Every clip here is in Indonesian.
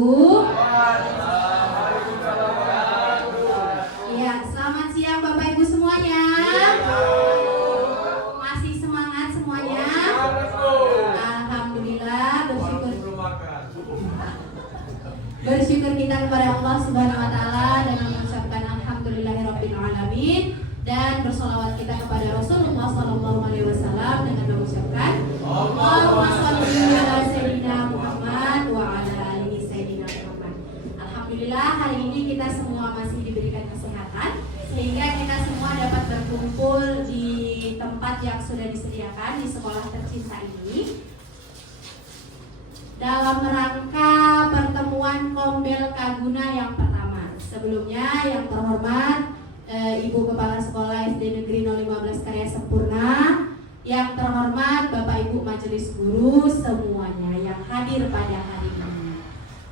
Iya, selamat siang Bapak Ibu semuanya. Masih semangat semuanya? Alhamdulillah, bersyukur kita kepada Allah Subhanahu wa taala dan mengucapkan alhamdulillahirabbil alamin dan bersolawat kita kepada Rasulullah sallallahu alaihi wasallam dengan mengucapkan Allahumma shalli ala sayyidina Muhammad wa ala alihi sayyidina Muhammad. Alhamdulillah hari ini kita semua masih diberikan kesehatan sehingga kita semua dapat berkumpul di tempat yang sudah disediakan di sekolah tercinta ini dalam rangka pertemuan Kombel Kaguna yang pertama. Sebelumnya yang terhormat Ibu Kepala Sekolah SD Negeri 015 Karya Sempurna, yang terhormat Bapak Ibu Majelis Guru semuanya yang hadir pada hari ini.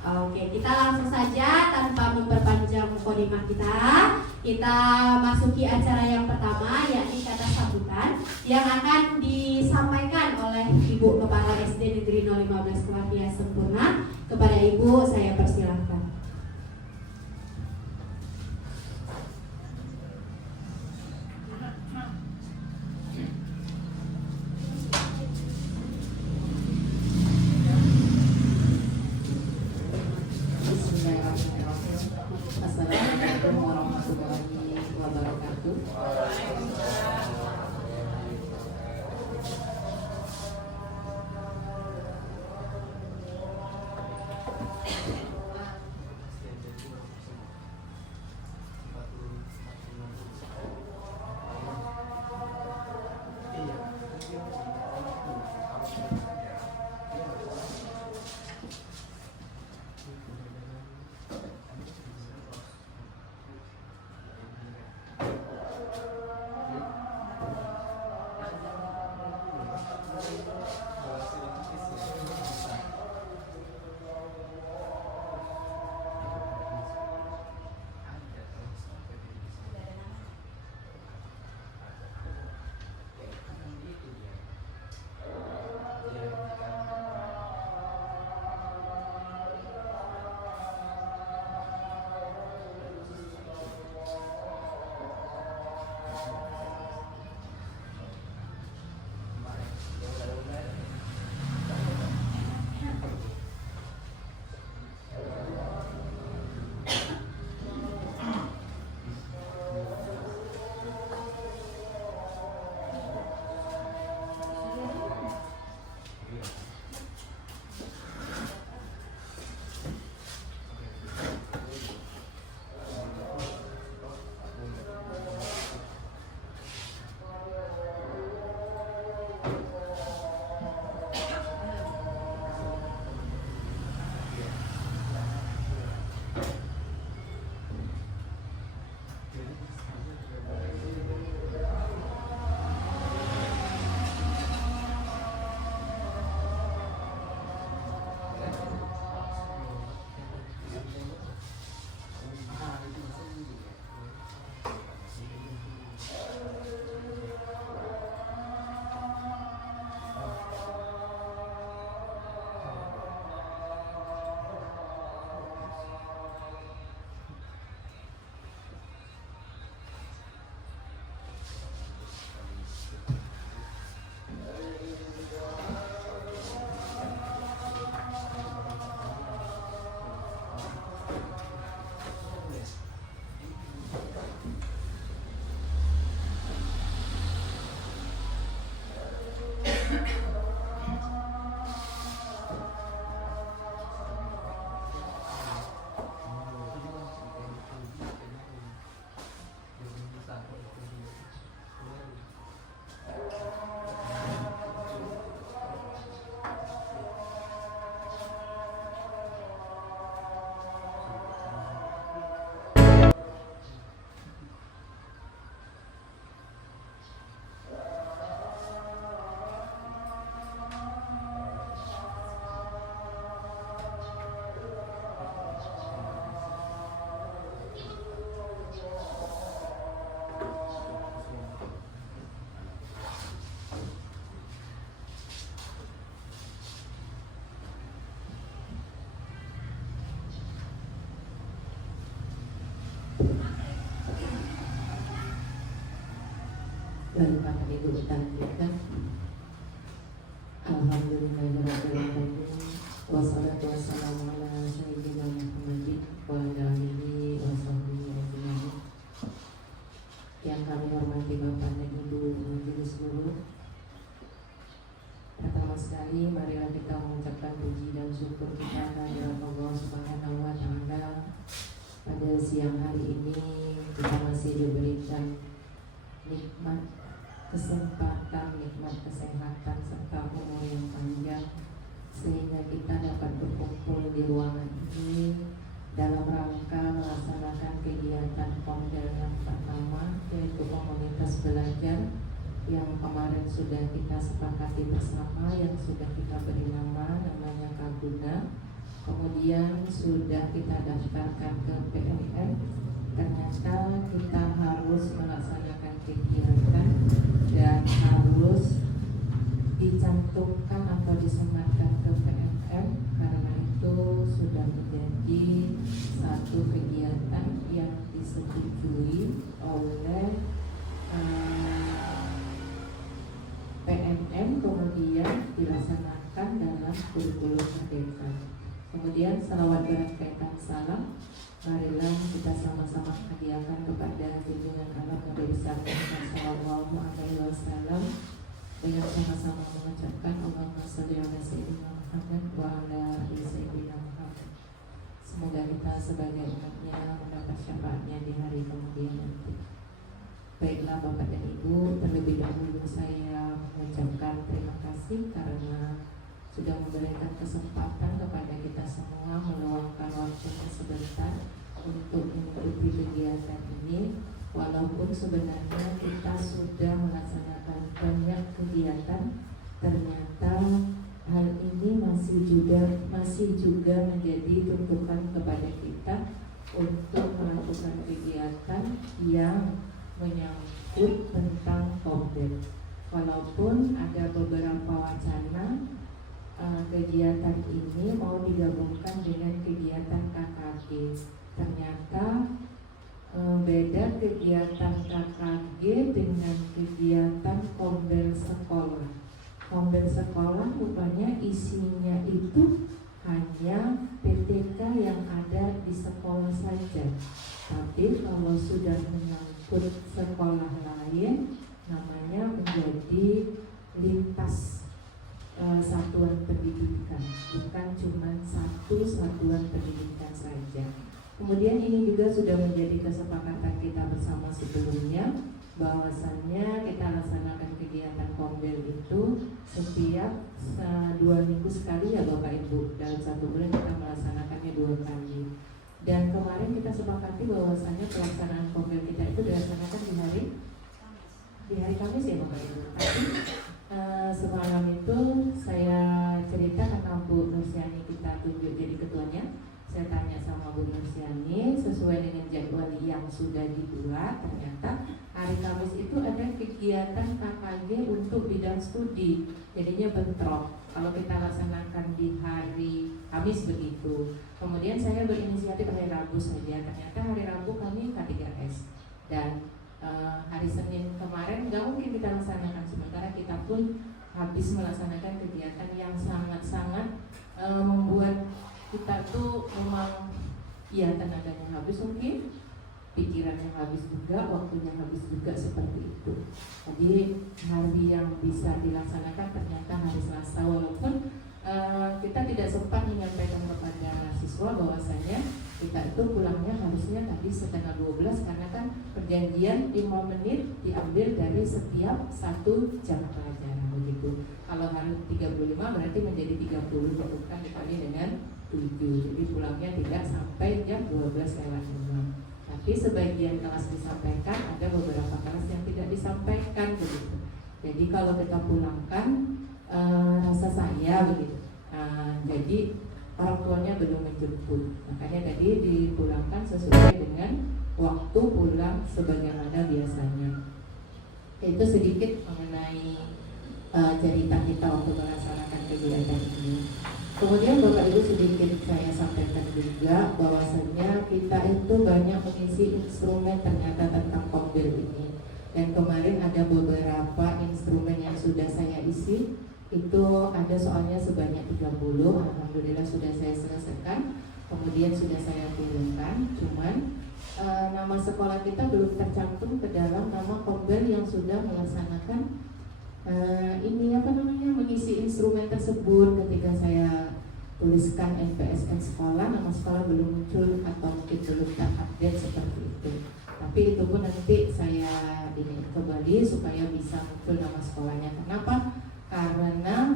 Oke, kita langsung saja tanpa memperpanjang mukadimah kita masuki acara yang pertama, yakni kata sambutan yang akan disampaikan oleh Ibu Kepala SD Negeri 015 Karya Sempurna. Kepada Ibu saya persilahkan. Assalamualaikum warahmatullahi wabarakatuh. Lalu Bapak Ibu lanjutkan. Alhamdulillahirrahmanirrahim. Wassalatu wassalamu ala sayyidina Muhammadin wa ala alihi wa sahbihi ajma'in. Yang kami hormati Bapak dan Ibu majelis guru, pertama sekali marilah kita mengucapkan puji dan syukur kita kehadirat Allah Subhanahu wa Ta'ala. Pada siang hari ini kita masih diberikan nikmat kesempatan, nikmat kesehatan serta umur yang panjang, sehingga kita dapat berkumpul di ruangan ini dalam rangka melaksanakan kegiatan Komdel yang pertama, yaitu komunitas belajar yang kemarin sudah kita sepakati bersama, yang sudah kita beri namanya Kaguna. Kemudian sudah kita daftarkan ke PNM. Ternyata kita harus melaksanakan kegiatan dan harus dicantumkan atau disematkan ke PNM. Karena itu sudah menjadi satu kegiatan yang disetujui oleh PNM, kemudian dilaksanakan dalam kurikulum merdeka. Kemudian salawat berkaitan salam, marilah kita sama-sama hadiahkan kepada junjungan Allah Nabi besar Muhammad sallallahu alaihi wasallam dengan sama-sama mengucapkan Allahumma shalli ala sayyidina Muhammad wa ala ali sayyidina Muhammad. Semoga kita sebagai umatnya mendapat syafaatnya di hari kemudian nanti. Baiklah Bapak dan Ibu, terlebih dahulu saya mengucapkan terima kasih karena sudah memberikan kesempatan kepada kita semua meluangkan waktunya sebentar untuk mengikuti kegiatan ini. Walaupun sebenarnya kita sudah melaksanakan banyak kegiatan, ternyata hal ini masih juga menjadi tuntutan kepada kita untuk melakukan kegiatan yang menyangkut tentang Komdel. Walaupun ada beberapa wacana kegiatan ini mau digabungkan dengan kegiatan KKG, ternyata beda kegiatan KKG dengan kegiatan Komdel sekolah. Komdel sekolah rupanya isinya itu hanya PTK yang ada di sekolah saja. Tapi kalau sudah menyangkut sekolah lain, namanya menjadi lintas satuan pendidikan, bukan cuma satu satuan pendidikan saja. Kemudian ini juga sudah menjadi kesepakatan kita bersama sebelumnya, bahwasannya kita laksanakan kegiatan Komdel itu setiap 2 minggu sekali ya Bapak Ibu. Dalam 1 bulan kita melaksanakannya 2 kali. Dan kemarin kita sepakati bahwasannya pelaksanaan Komdel kita itu dilaksanakan di hari Kamis ya Bapak Ibu. Tapi semalam itu saya cerita karena Bu Nursiani kita tunjuk jadi ketuanya. Saya tanya sama Bu Nursiani sesuai dengan jadwal yang sudah dibuat, ternyata hari Kamis itu ada kegiatan KKG untuk bidang studi. Jadinya bentrok kalau kita laksanakan di hari Kamis begitu. Kemudian saya berinisiatif hari Rabu saja. Ternyata hari Rabu kami K3S dan hari Senin kemarin nggak mungkin kita laksanakan, sementara kita pun habis melaksanakan kegiatan yang sangat-sangat membuat kita tuh memang ya tenaganya habis, mungkin pikirannya habis juga, waktunya habis juga, seperti itu. Jadi hari yang bisa dilaksanakan ternyata hari Selasa, walaupun kita tidak sempat menyampaikan kepada siswa bahwasanya kita itu pulangnya harusnya tadi setengah 12 karena kan perjanjian 5 menit diambil dari setiap 1 jam pelajaran begitu. Kalau hari 35 berarti menjadi 30, bukan dikali dengan 7. Jadi pulangnya tidak sampai jam 12:05. Tapi sebagian kelas disampaikan, ada beberapa kelas yang tidak disampaikan begitu. Jadi kalau kita pulangkan rasa saya begitu. Jadi orang tuanya belum menjemput, makanya tadi dipulangkan sesuai dengan waktu pulang sebagaimana biasanya. Itu sedikit mengenai cerita kita untuk melaksanakan kegiatan ini. Kemudian Bapak Ibu sedikit saya sampaikan juga bahwasanya kita itu banyak mengisi instrumen ternyata tentang Komdel ini. Dan kemarin ada beberapa instrumen yang sudah saya isi, itu ada soalnya sebanyak 30, alhamdulillah sudah saya selesaikan, kemudian sudah saya kirimkan. Cuman nama sekolah kita belum tercantum ke dalam nama Kombel yang sudah melaksanakan mengisi instrumen tersebut. Ketika saya tuliskan NPSN sekolah, nama sekolah belum muncul atau mungkin belum terupdate seperti itu. Tapi itu pun nanti saya ingin kembali supaya bisa muncul nama sekolahnya. Kenapa? Karena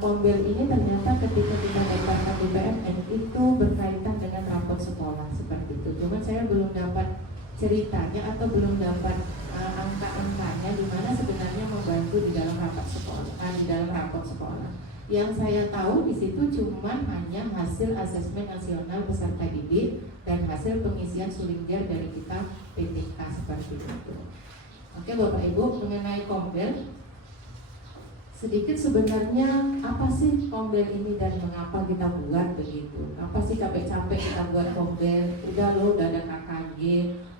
Kombel ini ternyata ketika kita daftarkan di PMN itu berkaitan dengan rapor sekolah seperti itu. Cuman saya belum dapat ceritanya atau belum dapat angka-angkanya di mana sebenarnya membantu di dalam rapor sekolah. Yang saya tahu di situ cuman hanya hasil asesmen nasional peserta didik dan hasil pengisian sulinjer dari kita PTK seperti itu. Oke Bapak Ibu, mengenai Kombel, sedikit sebenarnya apa sih Kombel ini dan mengapa kita buat begitu? Apa sih capek-capek kita buat Kombel? Udah ada KKG,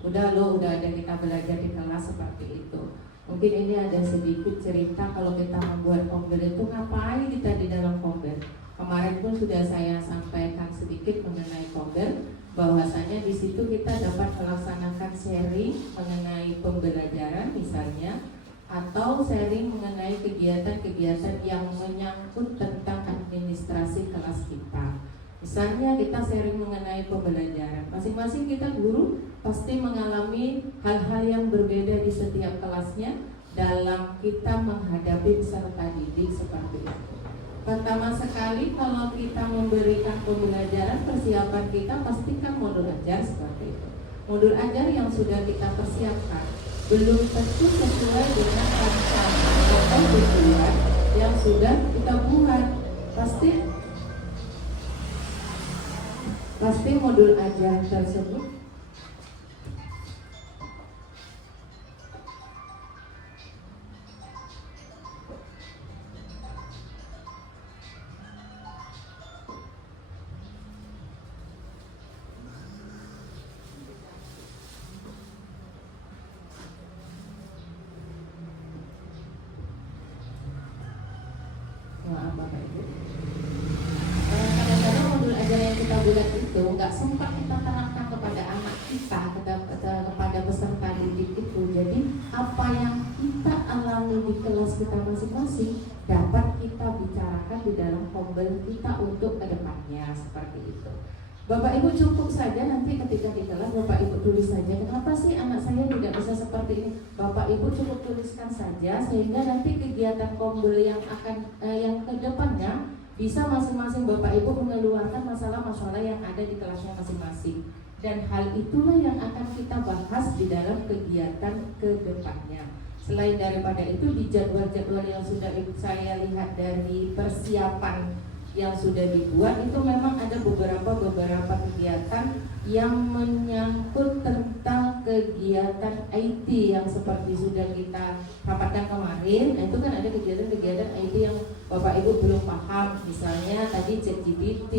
udah ada kita belajar di kelas seperti itu. Mungkin ini ada sedikit cerita kalau kita membuat Kombel itu ngapain kita di dalam Kombel. Kemarin pun sudah saya sampaikan sedikit mengenai Kombel, bahwasanya di situ kita dapat melaksanakan sharing mengenai pembelajaran misalnya, atau sharing mengenai kegiatan-kegiatan yang menyangkut tentang administrasi kelas kita. Misalnya kita sharing mengenai pembelajaran, masing-masing kita guru pasti mengalami hal-hal yang berbeda di setiap kelasnya dalam kita menghadapi peserta didik seperti itu. Pertama sekali kalau kita memberikan pembelajaran, persiapan kita pastikan modul ajar seperti itu. Modul ajar yang sudah kita persiapkan belum tentu sesuai dengan rancangan atau tujuan yang sudah kita buat. Pasti modul ajar tersebut nggak sempat kita terangkan kepada anak kita, kepada peserta didik itu. Jadi apa yang kita alami di kelas kita masing-masing dapat kita bicarakan di dalam Kombel kita untuk kedepannya seperti itu. Bapak Ibu cukup saja nanti ketika di kelas Bapak Ibu tulis saja, kenapa sih anak saya tidak bisa seperti ini. Bapak Ibu cukup tuliskan saja sehingga nanti kegiatan Kombel yang akan yang kedepannya bisa masing-masing Bapak Ibu mengeluarkan masalah-masalah yang ada di kelasnya masing-masing. Dan hal itulah yang akan kita bahas di dalam kegiatan ke depannya. Selain daripada itu, di jadwal-jadwal yang sudah saya lihat dari persiapan yang sudah dibuat, itu memang ada beberapa kegiatan yang menyangkut tentang kegiatan IT yang seperti sudah kita rapatkan kemarin. Nah, itu kan ada kegiatan-kegiatan IT yang Bapak Ibu belum paham, misalnya tadi ChatGPT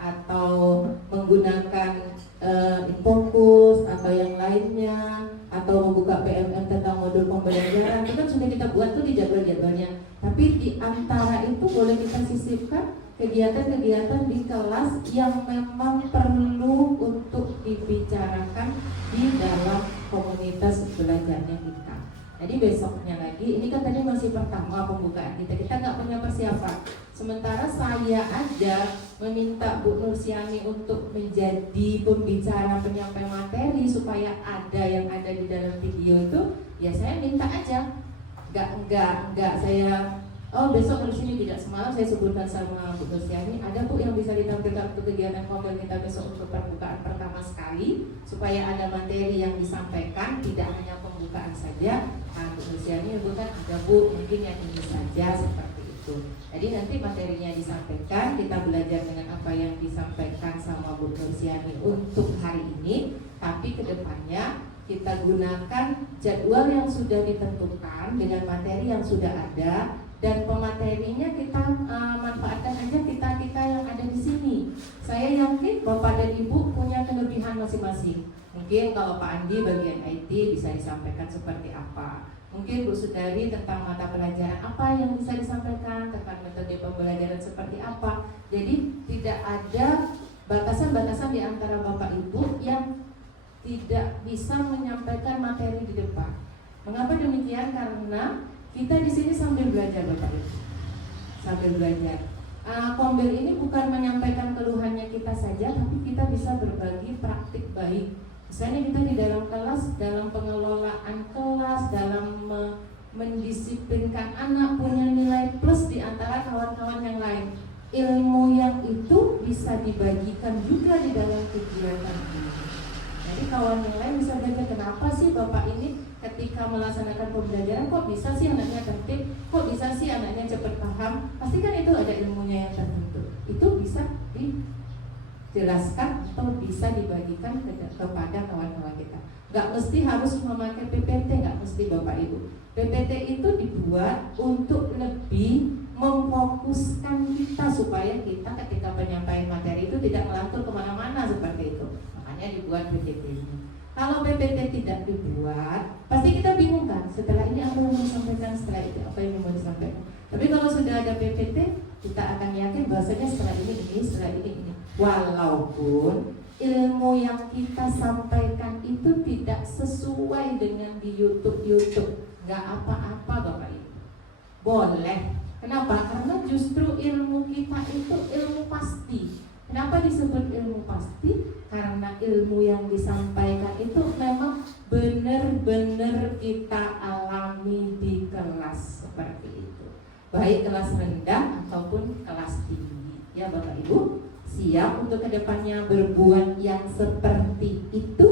atau menggunakan Infocus atau yang lainnya, atau membuka PMM tentang modul pembelajaran. Itu kan sudah kita buat tuh di jadwal-jadwalnya. Tapi di antara itu boleh kita sisipkan kegiatan-kegiatan di kelas yang memang perlu untuk dibicarakan di dalam komunitas belajarnya kita. Jadi besoknya lagi, ini kan tadi masih pertama pembukaan kita nggak punya persiapan. Sementara saya ada meminta Bu Nursiani untuk menjadi pembicara penyampai materi supaya ada yang ada di dalam video itu, ya saya minta aja. Nggak saya, oh besok di sini tidak, semalam saya sebutkan sama Bu Nursiani, ada Bu yang bisa ditampilkan untuk kegiatan Kombel kita besok untuk pembukaan pertama sekali, supaya ada materi yang disampaikan, tidak hanya pembukaan saja. Nah, Bu Nursiani bukan ada Bu, mungkin yang ini saja seperti itu. Jadi nanti materinya disampaikan, kita belajar dengan apa yang disampaikan sama Bu Nursiani untuk hari ini, tapi kedepannya kita gunakan jadwal yang sudah ditentukan dengan materi yang sudah ada, dan pematerinya kita manfaatkan aja kita yang ada di sini. saya yakin Bapak dan Ibu punya kelebihan masing-masing. Mungkin kalau Pak Andi bagian IT bisa disampaikan seperti apa. Mungkin Bu Sudari tentang mata pelajaran apa yang bisa disampaikan, tentang metode pembelajaran seperti apa. Jadi tidak ada batasan-batasan di antara Bapak Ibu yang tidak bisa menyampaikan materi di depan. Mengapa demikian? Karena kita di sini sambil belajar Bapak Ibu. Sambil belajar. Kombel ini bukan menyampaikan keluhannya kita saja, tapi kita bisa berbagi praktik baik. Misalnya kita di dalam kelas, dalam pengelolaan kelas, dalam mendisiplinkan anak punya nilai plus di antara kawan-kawan yang lain. Ilmu yang itu bisa dibagikan juga di dalam kegiatan ini. Jadi kawan yang lain bisa belajar, kenapa sih Bapak ini ketika melaksanakan pembelajaran kok bisa sih anaknya tertib, kok bisa sih anaknya cepat paham. Pasti kan itu ada ilmunya yang tertentu. Itu bisa dijelaskan atau bisa dibagikan kepada kawan-kawan kita. Gak mesti harus memakai PPT, gak mesti Bapak Ibu. PPT itu dibuat untuk lebih memfokuskan kita supaya kita ketika penyampaian materi itu tidak melantur kemana-mana seperti itu. Makanya dibuat PPT ini. Kalau PPT tidak dibuat, pasti kita bingung kan, setelah ini apa yang mau disampaikan, setelah itu apa yang mau disampaikan. Tapi kalau sudah ada PPT, kita akan yakin bahwasanya setelah ini, setelah ini. Walaupun ilmu yang kita sampaikan itu tidak sesuai dengan di YouTube, nggak apa-apa Bapak Ibu. Boleh. Kenapa? Karena justru ilmu kita itu ilmu pasti. Kenapa disebut ilmu pasti? Karena ilmu yang disampaikan itu memang benar-benar kita alami di kelas seperti itu. Baik kelas rendah ataupun kelas tinggi. Ya Bapak Ibu, siap untuk kedepannya berbuat yang seperti itu?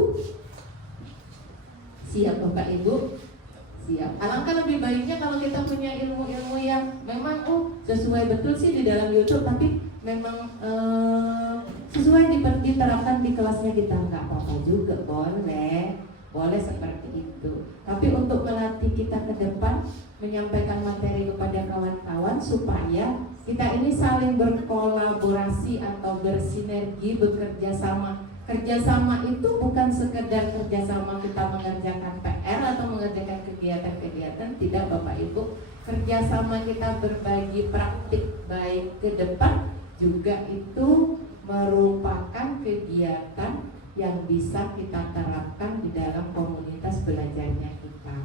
Siap Bapak Ibu? Siap. Alangkah lebih baiknya kalau kita punya ilmu-ilmu yang memang sesuai betul sih di dalam YouTube, tapi memang sesuai diterapkan di kelasnya kita, nggak apa-apa juga, boleh seperti itu. Tapi untuk melatih kita ke depan menyampaikan materi kepada kawan-kawan supaya kita ini saling berkolaborasi atau bersinergi, bekerja sama. Kerjasama itu bukan sekedar kerjasama kita mengerjakan PR atau mengerjakan kegiatan-kegiatan, tidak Bapak Ibu. Kerjasama kita berbagi praktik baik ke depan juga itu merupakan kegiatan yang bisa kita terapkan di dalam komunitas belajarnya kita.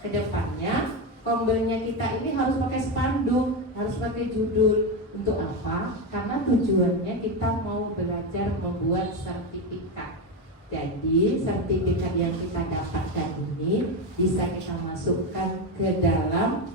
Kedepannya kombelnya kita ini harus pakai spanduk, harus pakai judul. Untuk apa? Karena tujuannya kita mau belajar membuat sertifikat. Jadi sertifikat yang kita dapatkan ini bisa kita masukkan ke dalam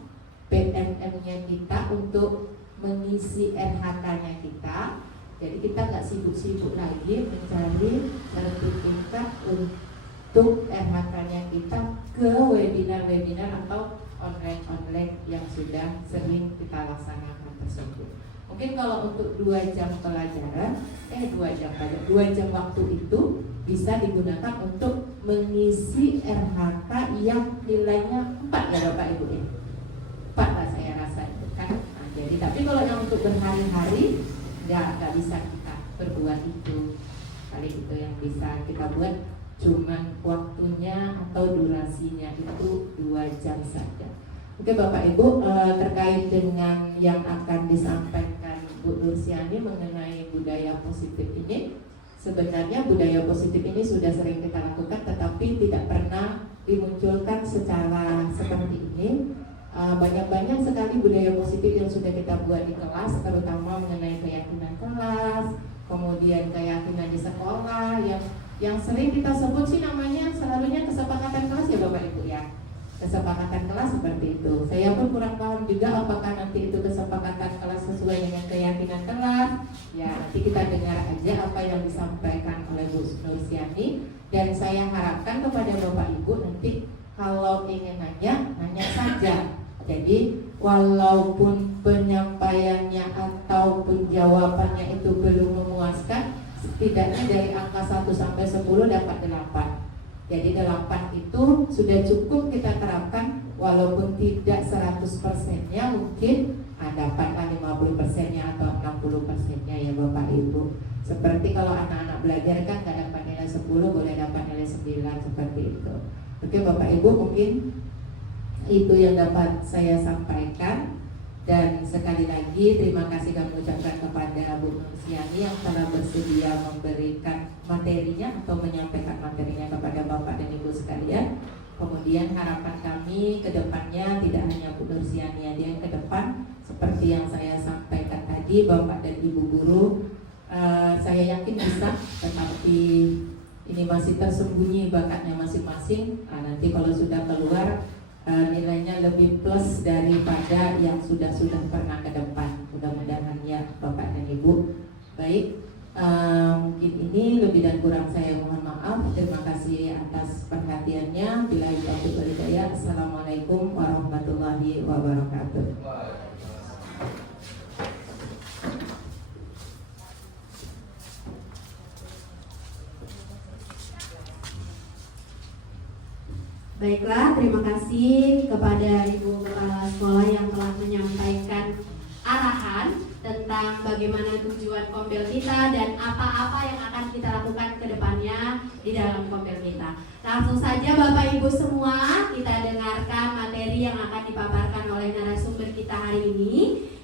PNM-nya kita untuk mengisi RHK-nya kita. Jadi kita nggak sibuk-sibuk lagi mencari sertifikat untuk RHK-nya kita ke webinar-webinar atau online yang sudah sering kita laksanakan tersebut. Mungkin kalau untuk 2 jam pelajaran, 2 jam waktu itu bisa digunakan untuk mengisi RHK yang nilainya 4 ya Bapak Ibu ya. 4 lah saya rasa itu kan. Nah, jadi tapi kalau yang untuk berhari-hari nggak bisa kita berbuat itu. Kali itu yang bisa kita buat cuman waktunya atau durasinya itu 2 jam saja. Oke Bapak Ibu, terkait dengan yang akan disampaikan Bu Nursiani mengenai budaya positif ini, sebenarnya budaya positif ini sudah sering kita lakukan, tetapi tidak pernah dimunculkan secara seperti ini. Banyak sekali budaya positif yang sudah kita buat di kelas, terutama mengenai keyakinan kelas, kemudian keyakinan di sekolah, yang sering kita sebut sih namanya selalunya kesepakatan kelas ya Bapak Ibu ya. Kesepakatan kelas seperti itu. Saya pun kurang paham juga apakah nanti itu kesepakatan kelas sesuai dengan keyakinan kelas. Ya nanti kita dengar aja apa yang disampaikan oleh Bu Nursiani. Dan saya harapkan kepada Bapak Ibu nanti kalau ingin nanya saja. Jadi walaupun penyampaiannya ataupun jawabannya itu belum memuaskan, setidaknya dari angka 1 sampai 10 dapat 8. Jadi 8 itu sudah cukup kita terapkan walaupun tidak 100%-nya, mungkin dapatlah 50%-nya atau 60%-nya ya Bapak Ibu. Seperti kalau anak-anak belajar kan nggak dapat nilai 10, boleh dapat nilai 9, seperti itu. Oke Bapak Ibu, mungkin itu yang dapat saya sampaikan. Dan sekali lagi terima kasih kami ucapkan kepada Bu Nursiani yang telah bersedia memberikan materinya atau menyampaikan materinya kepada Bapak dan Ibu sekalian. Kemudian harapan kami ke depannya tidak hanya Bu Nursiani aja yang ke depan, seperti yang saya sampaikan tadi, Bapak dan Ibu guru, saya yakin bisa, tetapi ini masih tersembunyi bakatnya masing-masing. Nanti kalau sudah keluar, nilainya lebih plus daripada yang sudah pernah ke depan. Mudah-mudahan ya Bapak dan Ibu. Baik, mungkin ini lebih dan kurang saya mohon maaf. Terima kasih atas perhatiannya. Billahi taufiq wal hidayah. Assalamualaikum warahmatullahi wabarakatuh. Baiklah, terima kasih kepada Ibu Kepala Sekolah yang telah menyampaikan arahan tentang bagaimana tujuan Kombel kita dan apa-apa yang akan kita lakukan ke depannya di dalam Kombel kita. Langsung saja Bapak Ibu semua, kita dengarkan materi yang akan dipaparkan oleh narasumber kita hari ini,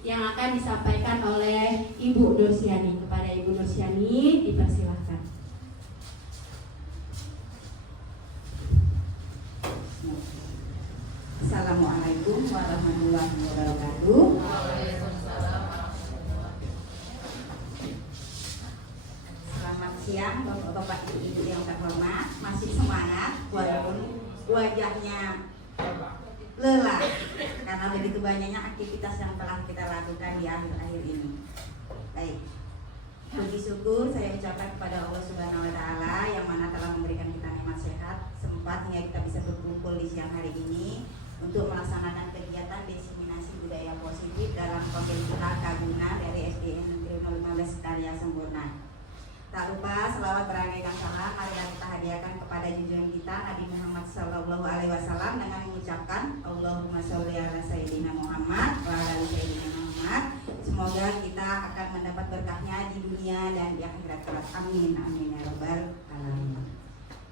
yang akan disampaikan oleh Ibu Nursiani. Kepada Ibu Nursiani, dipersilahkan. Assalamualaikum warahmatullahi wabarakatuh. Selamat siang Bapak-bapak Ibu yang terhormat. Masih semangat walaupun wajahnya lelah karena begitu banyaknya aktivitas yang telah kita lakukan di akhir-akhir ini. Baik, puji syukur saya ucapkan kepada Allah Subhanahu wa Ta'ala yang mana telah memberikan kita nikmat sehat, sempat hingga kita bisa berkumpul di siang hari ini untuk melaksanakan kegiatan diseminasi budaya positif dalam Kombel kita Kaguna dari SDN Negeri 015 Karya Sempurna. Tak lupa selawat beraneka salam marilah kita hadiahkan kepada junjungan kita Nabi Muhammad SAW dengan mengucapkan Allahumma sholli ala Sayyidina Muhammad wa ala Sayyidina Muhammad. Semoga kita akan mendapat berkahnya di dunia dan di akhirat kelak. Amin amin ya rabbal alamin.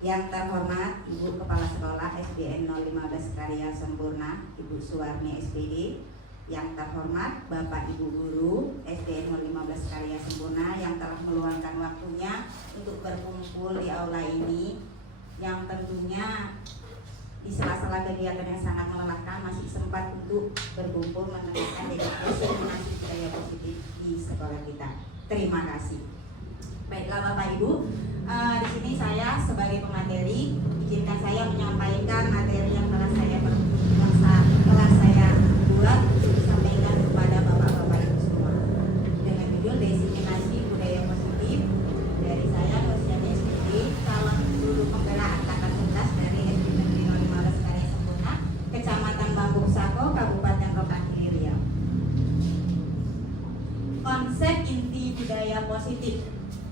Yang terhormat Ibu Kepala Sekolah SDN 015 Karya Sempurna, Ibu Suwarni SPD. Yang terhormat Bapak Ibu Guru SDN 015 Karya Sempurna yang telah meluangkan waktunya untuk berkumpul di aula ini, yang tentunya di sela-sela kegiatan yang sangat melelahkan masih sempat untuk berkumpul mendengarkan diseminasi budaya positif di sekolah kita. Terima kasih. Baiklah Bapak Ibu, di sini saya sebagai pemateri izinkan saya menyampaikan materi yang telah saya buat untuk disampaikan kepada Bapak-bapak Ibu semua dengan judul diseminasi budaya positif dari saya Nursiani SPD, calon guru pembela angkatan 11 dari SD Negeri 015 Karya Sempurna, Kecamatan Bambu Sako, Kabupaten Rokan Hilir Riau. Konsep inti budaya positif: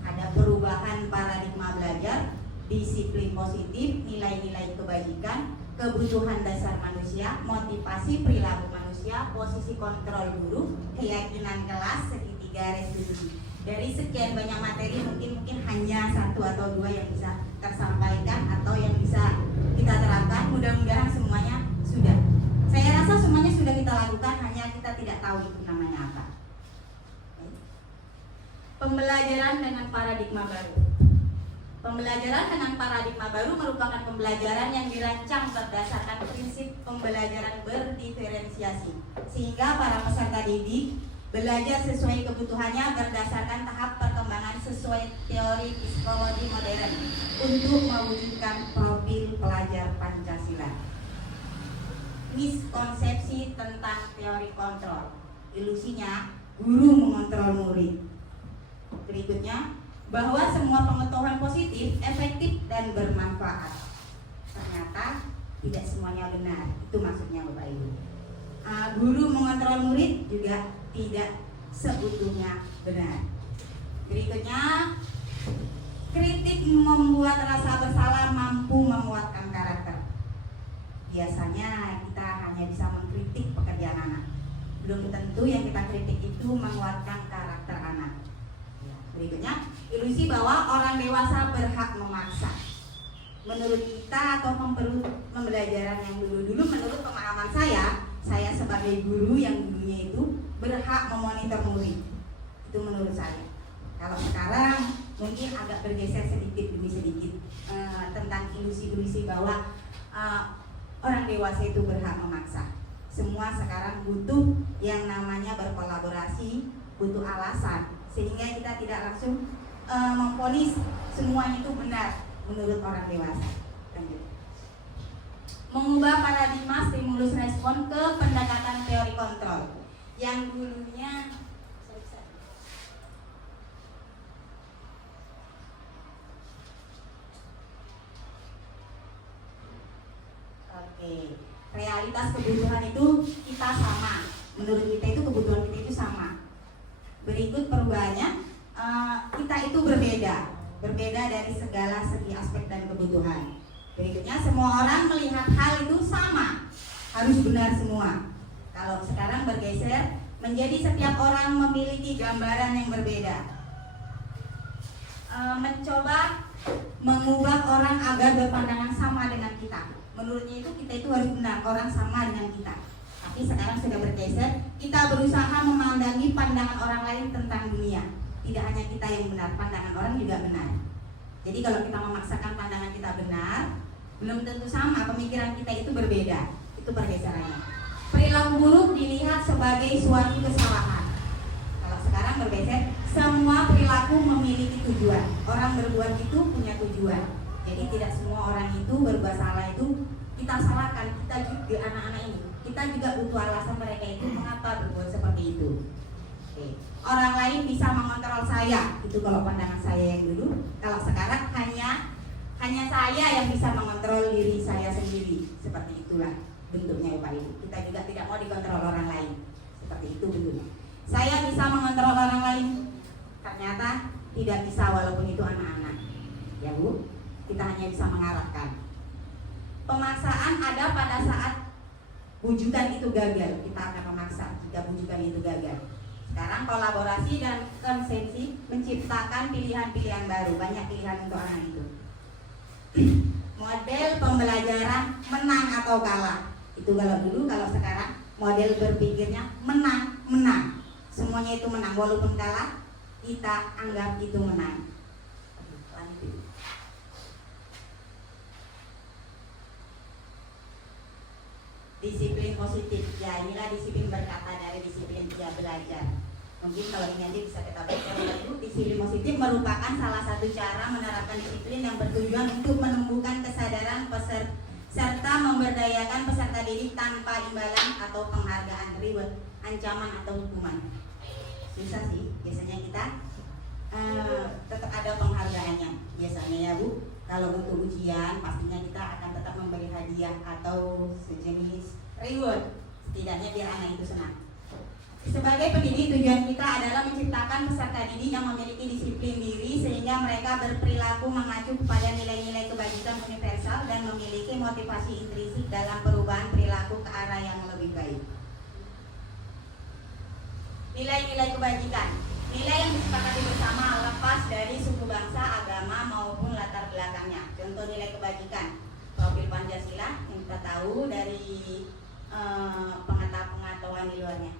ada perubahan paradigma belajar, disiplin positif, nilai-nilai kebajikan, kebutuhan dasar manusia, motivasi perilaku manusia, posisi kontrol guru, keyakinan kelas, segitiga restitusi. Dari sekian banyak materi mungkin hanya satu atau dua yang bisa tersampaikan atau yang bisa kita terapkan. Mudah-mudahan semuanya sudah. Saya rasa semuanya sudah kita lakukan, hanya kita tidak tahu itu namanya apa. Pembelajaran dengan paradigma baru. Pembelajaran dengan paradigma baru merupakan pembelajaran yang dirancang berdasarkan prinsip pembelajaran berdiferensiasi, sehingga para peserta didik belajar sesuai kebutuhannya berdasarkan tahap perkembangan sesuai teori psikologi modern untuk mewujudkan profil pelajar Pancasila. Miskonsepsi tentang teori kontrol. Ilusinya guru mengontrol murid. Berikutnya, bahwa semua pengetahuan positif, efektif, dan bermanfaat. Ternyata tidak semuanya benar. Itu maksudnya Bapak Ibu. Guru mengontrol murid juga tidak seutuhnya benar. Berikutnya, kritik membuat rasa bersalah mampu menguatkan karakter. Biasanya kita hanya bisa mengkritik pekerjaan anak. Belum tentu yang kita kritik itu menguatkan karakter anak. Berikutnya, ilusi bahwa orang dewasa berhak memaksa. Menurut kita atau pembelajaran yang dulu-dulu, menurut pemahaman saya sebagai guru yang dulunya itu berhak memonitor murid. Itu menurut saya. Kalau sekarang mungkin agak bergeser sedikit demi sedikit tentang ilusi-ilusi bahwa orang dewasa itu berhak memaksa. Semua sekarang butuh yang namanya berkolaborasi, butuh alasan, sehingga kita tidak langsung memvonis semua itu benar menurut orang dewasa. Lanjut. Mengubah paradigma stimulus respon ke pendekatan teori kontrol. Yang dulunya realitas kebutuhan itu kita sama. Menurut kita itu kebutuhan kita itu sama. Berikut perubahannya, kita itu berbeda dari segala segi aspek dan kebutuhan. Berikutnya, semua orang melihat hal itu sama, harus benar semua. Kalau sekarang bergeser menjadi setiap orang memiliki gambaran yang berbeda. Mencoba mengubah orang agar berpandangan sama dengan kita. Menurutnya itu kita itu harus benar, orang sama dengan kita. Tapi sekarang sudah bergeser, kita berusaha memandangi pandangan orang lain tentang dunia. Tidak hanya kita yang benar, pandangan orang juga benar. Jadi kalau kita memaksakan pandangan kita benar, belum tentu sama, pemikiran kita itu berbeda. Itu pergeserannya. Perilaku buruk dilihat sebagai suatu kesalahan. Kalau sekarang bergeser, semua perilaku memiliki tujuan. Orang berbuat itu punya tujuan. Jadi tidak semua orang itu berbuat salah itu kita salahkan. Kita juga anak-anak ini, kita juga butuh alasan mereka itu mengapa berbuat seperti itu. Oke. Orang lain bisa mengontrol saya, itu kalau pandangan saya yang dulu. Kalau sekarang hanya saya yang bisa mengontrol diri saya sendiri. Seperti itulah bentuknya upaya itu. Kita juga tidak mau dikontrol orang lain. Seperti itu bentuknya. Saya bisa mengontrol orang lain, ternyata tidak bisa walaupun itu anak-anak. Ya Bu, kita hanya bisa mengarahkan. Pemaksaan ada pada saat bujukan itu gagal, kita akan memaksa jika bujukan itu gagal. Sekarang kolaborasi dan konsensi menciptakan pilihan-pilihan baru, banyak pilihan untuk anak itu. Model pembelajaran menang atau kalah. Itu kalau dulu, kalau sekarang model berpikirnya menang. Semuanya itu menang, walaupun kalah kita anggap itu menang. Lanjut. Disiplin positif, ya inilah disiplin berkata dari disiplin dia belajar. Mungkin kalau ini nanti bisa kita baca dulu. Disiplin positif merupakan salah satu cara menerapkan disiplin yang bertujuan untuk menumbuhkan kesadaran serta memberdayakan peserta didik tanpa imbalan atau penghargaan, reward, ancaman atau hukuman. Susah sih, biasanya kita tetap ada penghargaannya. Biasanya ya Bu, kalau untuk ujian pastinya kita akan tetap memberi hadiah atau sejenis reward, setidaknya biar anak itu senang. Sebagai pendidik, tujuan kita adalah menciptakan peserta didik yang memiliki disiplin diri sehingga mereka berperilaku mengacu kepada nilai-nilai kebajikan universal dan memiliki motivasi intrinsik dalam perubahan perilaku ke arah yang lebih baik. Nilai-nilai kebajikan, nilai yang disepakati bersama lepas dari suku bangsa, agama maupun latar belakangnya. Contoh nilai kebajikan, profil Pancasila yang kita tahu dari pengetahuan di luarnya.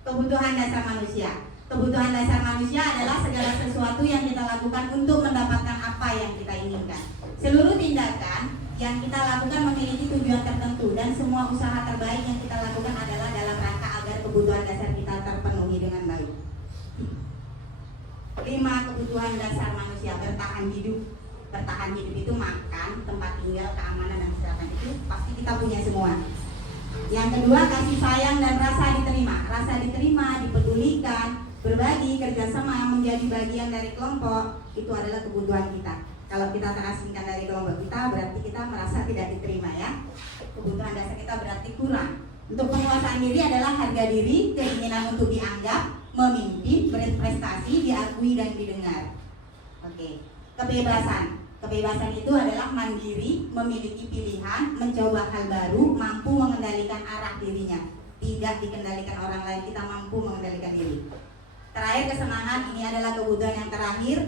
Kebutuhan dasar manusia. Kebutuhan dasar manusia adalah segala sesuatu yang kita lakukan untuk mendapatkan apa yang kita inginkan. Seluruh tindakan yang kita lakukan memiliki tujuan tertentu dan semua usaha terbaik yang kita lakukan adalah dalam rangka agar kebutuhan dasar kita terpenuhi dengan baik. 5 kebutuhan dasar manusia. Bertahan hidup. Bertahan hidup itu makan, tempat tinggal, keamanan dan kesehatan, itu pasti kita punya semua. Yang kedua, kasih sayang dan rasa diterima. Rasa diterima, dipedulikan, berbagi, kerjasama, menjadi bagian dari kelompok, itu adalah kebutuhan kita. Kalau kita terasingkan dari kelompok kita, berarti kita merasa tidak diterima ya. Kebutuhan dasar kita berarti kurang. Untuk penguasaan diri adalah harga diri, keinginan untuk dianggap, memimpin, berprestasi, diakui dan didengar. Oke. Kebebasan. Kebebasan itu adalah mandiri, memiliki pilihan, mencoba hal baru, mampu mengendalikan arah dirinya. Tidak dikendalikan orang lain, kita mampu mengendalikan diri. Terakhir, kesenangan, ini adalah kebutuhan yang terakhir.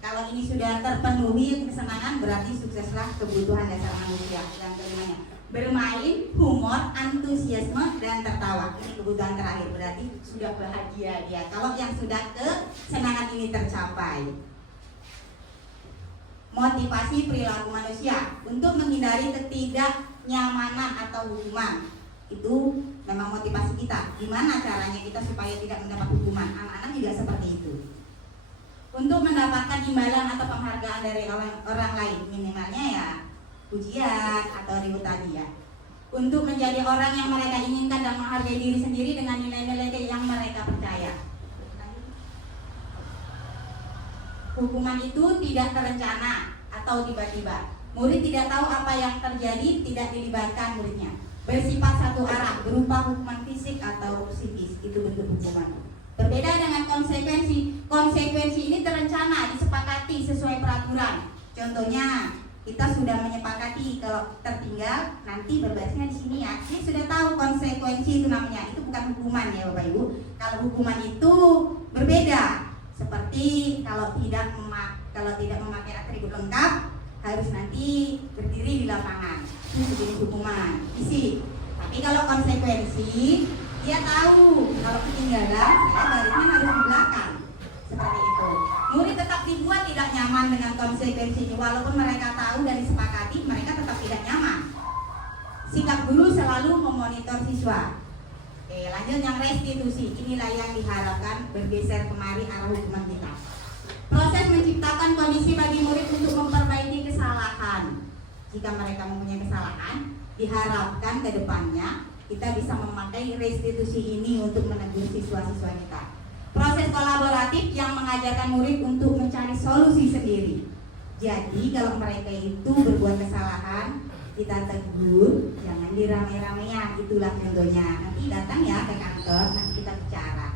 Kalau ini sudah terpenuhi kesenangan, berarti sukseslah kebutuhan dasar manusia. Yang kelimanya, bermain, humor, antusiasme, dan tertawa. Ini kebutuhan terakhir, berarti sudah bahagia dia. Kalau yang sudah kesenangan ini tercapai. Motivasi perilaku manusia untuk menghindari ketidaknyamanan atau hukuman. Itu memang motivasi kita. Gimana caranya kita supaya tidak mendapat hukuman? Anak-anak juga seperti itu. Untuk mendapatkan imbalan atau penghargaan dari orang lain, minimalnya ya pujian atau reward tadi ya. Untuk menjadi orang yang mereka inginkan dan menghargai diri sendiri dengan nilai-nilai yang mereka percaya. Hukuman itu tidak terencana atau tiba-tiba. Murid tidak tahu apa yang terjadi, tidak dilibatkan muridnya. Bersifat satu arah, berupa hukuman fisik atau psikis, itu bentuk hukuman. Berbeda dengan konsekuensi. Konsekuensi ini terencana, disepakati sesuai peraturan. Contohnya, kita sudah menyepakati kalau tertinggal nanti berbasnya di sini ya. Ini sudah tahu konsekuensi itu namanya. Itu bukan hukuman ya Bapak Ibu. Kalau hukuman itu berbeda. Seperti kalau tidak memakai atribut lengkap, harus nanti berdiri di lapangan. Ini sejenis hukuman. Isi. Tapi kalau konsekuensi, dia tahu kalau ketinggalan, saya baliknya harus di belakang. Seperti itu. Murid tetap dibuat tidak nyaman dengan konsekuensi ini, walaupun mereka tahu dan disepakati, mereka tetap tidak nyaman. Sikap guru selalu memonitor siswa. Oke, lanjut yang restitusi. Inilah yang diharapkan bergeser kemari arah hukuman kita. Proses menciptakan kondisi bagi murid untuk memperbaiki kesalahan. Jika mereka mempunyai kesalahan, diharapkan ke depannya kita bisa memakai restitusi ini untuk menegur siswa-siswa kita. Proses kolaboratif yang mengajarkan murid untuk mencari solusi sendiri. Jadi kalau mereka itu berbuat kesalahan, kita tegur, jangan dirame-ramean. Itulah contohnya. Nanti datang ya ke kantor, nanti kita bicara.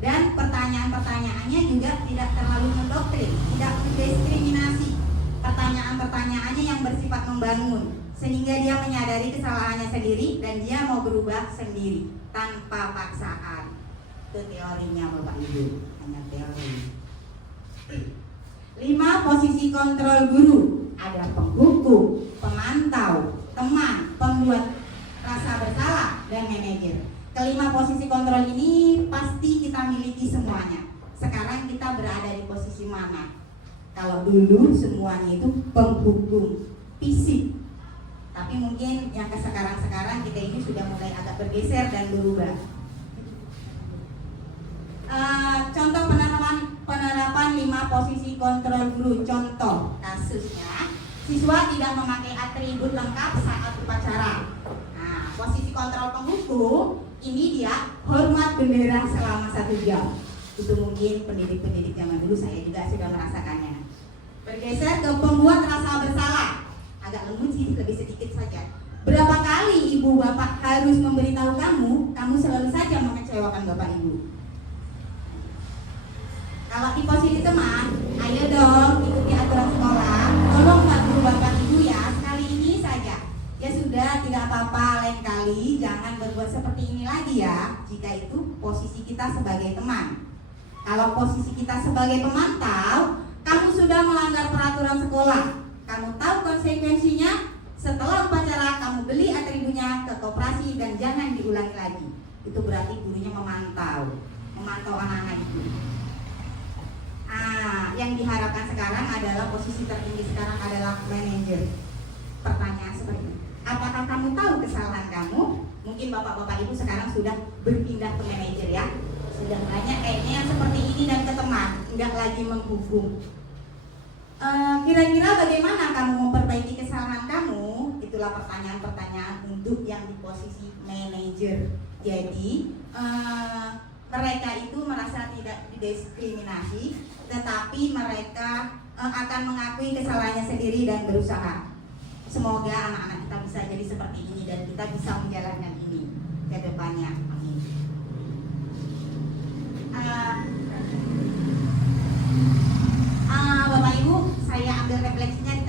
Dan pertanyaan-pertanyaannya juga tidak terlalu mendoktrin, tidak mendiskriminasi. Pertanyaan-pertanyaannya yang bersifat membangun, sehingga dia menyadari kesalahannya sendiri dan dia mau berubah sendiri tanpa paksaan. Itu teorinya Bapak Ibu, hanya teori. 5. Posisi kontrol guru. Ada penghukum, pemantau, teman, pembuat rasa bersalah, dan manajer. Kelima posisi kontrol ini pasti kita miliki semuanya. Sekarang kita berada di posisi mana? Kalau dulu semuanya itu penghukum fisik, tapi mungkin yang ke sekarang kita ini sudah mulai agak bergeser dan berubah. Contoh penerapan 5 posisi kontrol guru. Contoh kasusnya, siswa tidak memakai atribut lengkap saat upacara. Nah, posisi kontrol penghukum ini dia hormat bendera selama 1 jam. Itu mungkin pendidik-pendidik zaman dulu, saya juga sudah merasakannya. Bergeser ke pembuat rasa bersalah. Agak lembut sih, lebih sedikit saja. Berapa kali ibu bapak harus memberitahu kamu selalu saja mengecewakan bapak ibu. Kalau di posisi teman, ayo dong ikuti aturan sekolah. Tolong bantu bapak ibu ya, sekali ini saja. Ya sudah, tidak apa-apa, lain kali jangan berbuat seperti ini lagi ya. Jika itu posisi kita sebagai teman. Kalau posisi kita sebagai pemantau, kamu sudah melanggar peraturan sekolah. Kamu tahu konsekuensinya. Setelah upacara, kamu beli atributnya ke koperasi dan jangan diulangi lagi. Itu berarti gurunya memantau anak-anak itu. Yang diharapkan sekarang adalah posisi tertinggi sekarang adalah manajer. Pertanyaan seperti ini, apakah kamu tahu kesalahan kamu? Mungkin bapak-bapak ibu sekarang sudah berpindah ke manajer ya. Sudah banyak kayaknya yang seperti ini dan ke teman, enggak lagi menghukum. Kira-kira bagaimana kamu memperbaiki kesalahan kamu? Itulah pertanyaan-pertanyaan untuk yang di posisi manajer. Jadi mereka itu merasa tidak didiskriminasi, tetapi mereka akan mengakui kesalahannya sendiri dan berusaha. Semoga anak-anak kita bisa jadi seperti ini dan kita bisa menjalankan ini ke depannya. Amin. Bapak Ibu, saya ambil refleksinya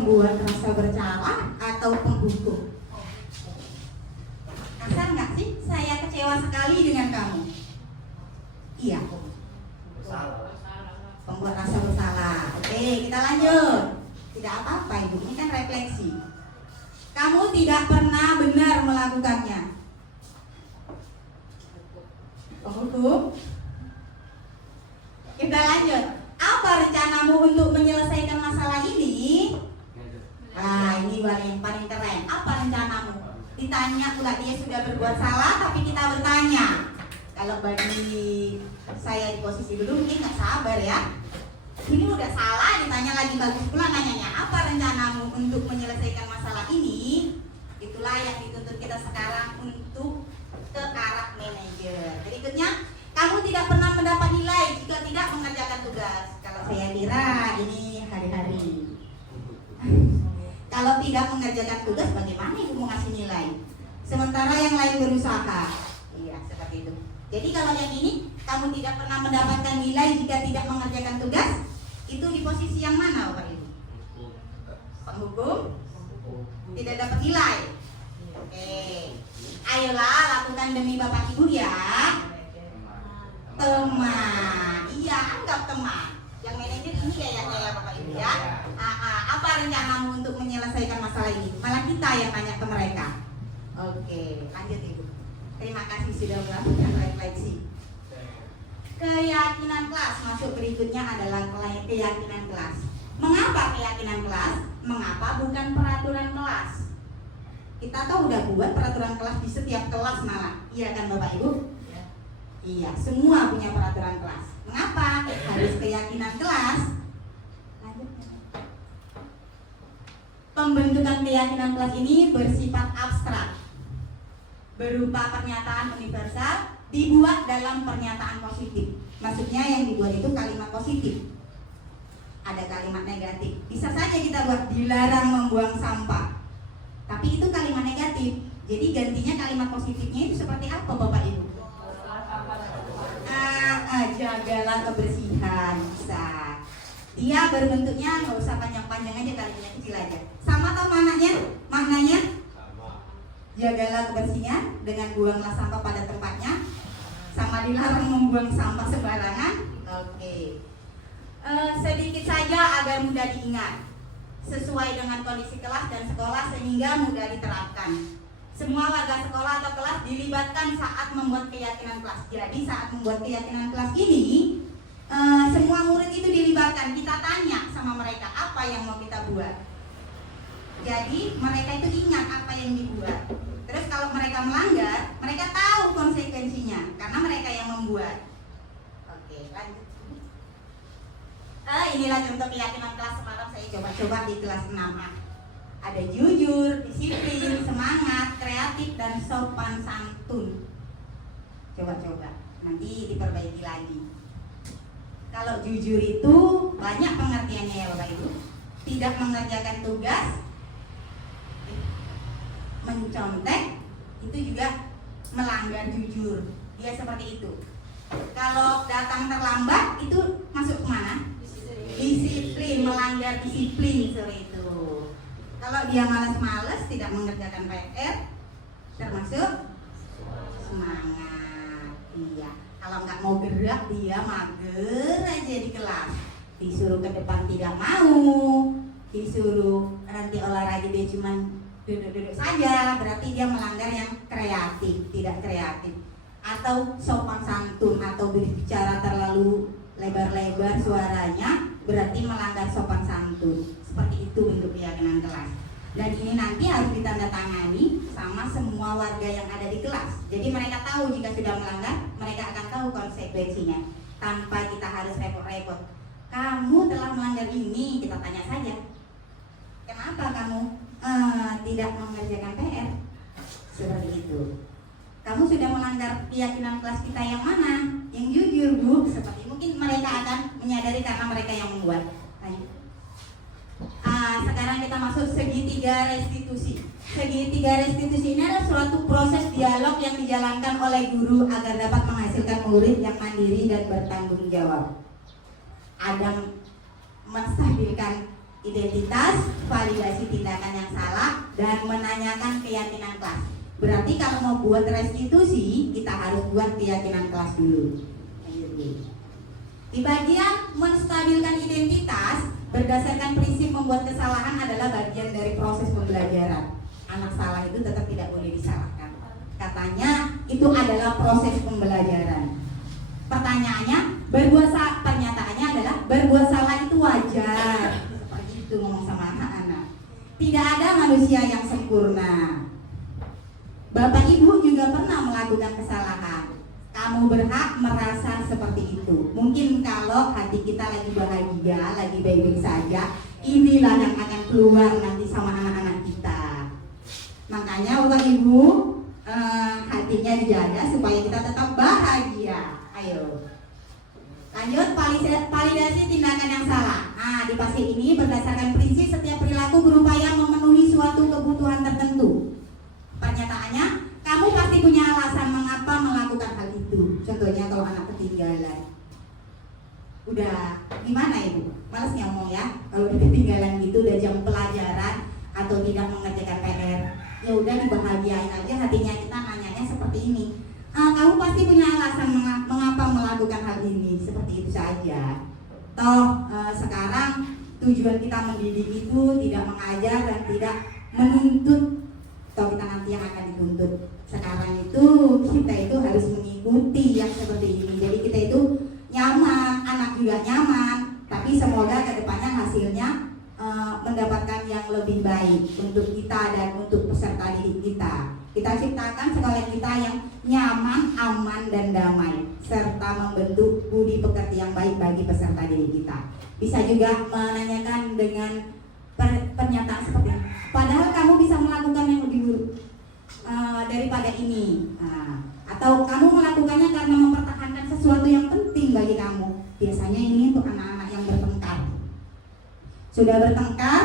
Pembuat rasa bersalah atau penghukum? Kasar nggak sih? Saya kecewa sekali dengan kamu. Iya. Pembuat rasa bersalah. Oke, kita lanjut. Tidak apa-apa ibu, ini kan refleksi. Kamu tidak pernah benar melakukannya. Penghukum. Kita lanjut. Apa rencanamu untuk menyelesaikan masalah ini? Nah, ini yang paling keren. Apa rencanamu? Ditanya pula, dia sudah berbuat salah, tapi kita bertanya. Kalau bagi saya di posisi dulu mungkin nggak sabar ya. Ini udah salah, ditanya lagi bagus pula nanyanya. Apa rencanamu untuk menyelesaikan masalah ini? Itulah yang dituntut kita sekarang untuk ke arah manajer. Berikutnya, kamu tidak pernah mendapat nilai jika tidak mengerjakan tugas. Kalau saya kira ini hari-hari. Kalau tidak mengerjakan tugas, bagaimana ibu mau ngasih nilai? Sementara yang lain berusaha. Iya, seperti itu. Jadi kalau yang ini, kamu tidak pernah mendapatkan nilai jika tidak mengerjakan tugas, itu di posisi yang mana Bapak Ibu? Penghukum? Tidak dapat nilai. Oke. Ayolah lakukan demi Bapak Ibu ya. Teman. Iya, anggap teman. Yang manajer ini kayak Bapak Ibu ya. Apa rencanamu untuk menyelesaikan masalah ini? Malah kita yang tanya ke mereka. Oke, lanjut Ibu. Terima kasih sudah melakukan refleksi. Keyakinan kelas. Masuk berikutnya adalah keyakinan kelas. Mengapa keyakinan kelas? Mengapa bukan peraturan kelas? Kita tahu udah buat peraturan kelas di setiap kelas malah. Iya kan Bapak Ibu? Iya, semua punya peraturan kelas. Mengapa harus keyakinan kelas? Pembentukan keyakinan kelas ini bersifat abstrak, berupa pernyataan universal, dibuat dalam pernyataan positif. Maksudnya yang dibuat itu kalimat positif. Ada kalimat negatif. Bisa saja kita buat dilarang membuang sampah, tapi itu kalimat negatif. Jadi gantinya kalimat positifnya itu seperti apa Bapak Ibu? Jagalah kebersihan. Bisa. Dia berbentuknya nggak usah panjang-panjang aja, kalimatnya kecil aja. Sama atau maknanya? Maknanya? Jagalah kebersihan dengan buanglah sampah pada tempatnya, sama dilarang membuang sampah sembarangan. Oke. Sedikit saja agar mudah diingat, sesuai dengan kondisi kelas dan sekolah sehingga mudah diterapkan. Semua warga sekolah atau kelas dilibatkan saat membuat keyakinan kelas. Jadi saat membuat keyakinan kelas ini, semua murid itu dilibatkan. Kita tanya sama mereka apa yang mau kita buat. Jadi mereka itu ingat apa yang dibuat. Terus kalau mereka melanggar, mereka tahu konsekuensinya karena mereka yang membuat. Oke, lanjut. Inilah contoh keyakinan kelas semalam saya coba-coba di kelas 6A. Ada jujur, disiplin, semangat, kreatif, dan sopan santun. Coba-coba, nanti diperbaiki lagi. Kalau jujur itu banyak pengertiannya ya Bapak Ibu. Tidak mengerjakan tugas, mencontek, itu juga melanggar jujur. Dia seperti itu. Kalau datang terlambat, itu masuk kemana? Disiplin, melanggar disiplin seperti itu. Kalau dia malas-malas, tidak mengerjakan PR, termasuk semangat. Iya. Kalau nggak mau gerak, dia mager aja di kelas. Disuruh ke depan tidak mau, disuruh nanti olahraga dia cuma duduk-duduk saja, berarti dia melanggar yang kreatif, tidak kreatif. Atau sopan santun, atau berbicara terlalu lebar-lebar suaranya, berarti melanggar sopan santun. Seperti itu bentuk keyakinan kelas. Dan ini nanti harus ditandatangani sama semua warga yang ada di kelas. Jadi mereka tahu jika sudah melanggar, mereka akan tahu konsekuensinya tanpa kita harus repot-repot. Kamu telah melanggar ini, kita tanya saja. Kenapa kamu tidak mengerjakan PR? Seperti itu. Kamu sudah melanggar keyakinan kelas kita yang mana? Yang jujur Bu. Seperti mungkin mereka akan menyadari karena mereka yang membuat. Lanjut. Sekarang kita masuk segitiga restitusi. Segitiga restitusi ini adalah suatu proses dialog yang dijalankan oleh guru agar dapat menghasilkan murid yang mandiri dan bertanggung jawab. Adam menstabilkan identitas, validasi tindakan yang salah, dan menanyakan keyakinan kelas. Berarti kalau mau buat restitusi, kita harus buat keyakinan kelas dulu. Di bagian menstabilkan identitas, berdasarkan prinsip membuat kesalahan adalah bagian dari proses pembelajaran. Anak salah itu tetap tidak boleh disalahkan. Katanya itu adalah proses pembelajaran. Pertanyaannya, pernyataannya adalah berbuat salah itu wajar. Seperti itu ngomong sama anak-anak. Tidak ada manusia yang sempurna. Bapak Ibu juga pernah melakukan kesalahan. Kamu berhak merasa seperti itu. Mungkin kalau hati kita lagi bahagia, lagi baik-baik saja, inilah yang akan keluar nanti sama anak-anak kita. Makanya Bapak Ibu, hatinya dijaga supaya kita tetap bahagia. Ayo. Lanjut, validasi tindakan yang salah. Nah, di pasal ini berdasarkan prinsip setiap perilaku berupaya memenuhi suatu kebutuhan tertentu. Pernyataannya, kamu pasti punya alasan mengapa melakukan hal itu. Contohnya kalau anak ketinggalan, udah gimana Ibu? Males ngomong ya. Kalau ketinggalan gitu udah jam pelajaran atau tidak mengerjakan PR, ya udah dibahagiain aja hatinya kita, nanyanya seperti ini. Kamu pasti punya alasan mengapa melakukan hal ini. Seperti itu saja. Toh sekarang tujuan kita mendidik itu tidak mengajar dan tidak menuntut. Toh kita nanti yang akan dituntut. Sekarang itu kita itu harus mengikuti yang seperti ini. Jadi kita itu nyaman, anak juga nyaman. Tapi semoga kedepannya hasilnya mendapatkan yang lebih baik untuk kita dan untuk peserta didik kita. Kita ciptakan sekolah kita yang nyaman, aman, dan damai, serta membentuk budi pekerti yang baik bagi peserta didik kita. Bisa juga menanyakan dengan pernyataan seperti ini. Padahal kamu bisa melakukan yang lebih buruk daripada ini. Atau kamu melakukannya karena mempertahankan sesuatu yang penting bagi kamu. Biasanya ini untuk anak-anak yang bertengkar. Sudah bertengkar,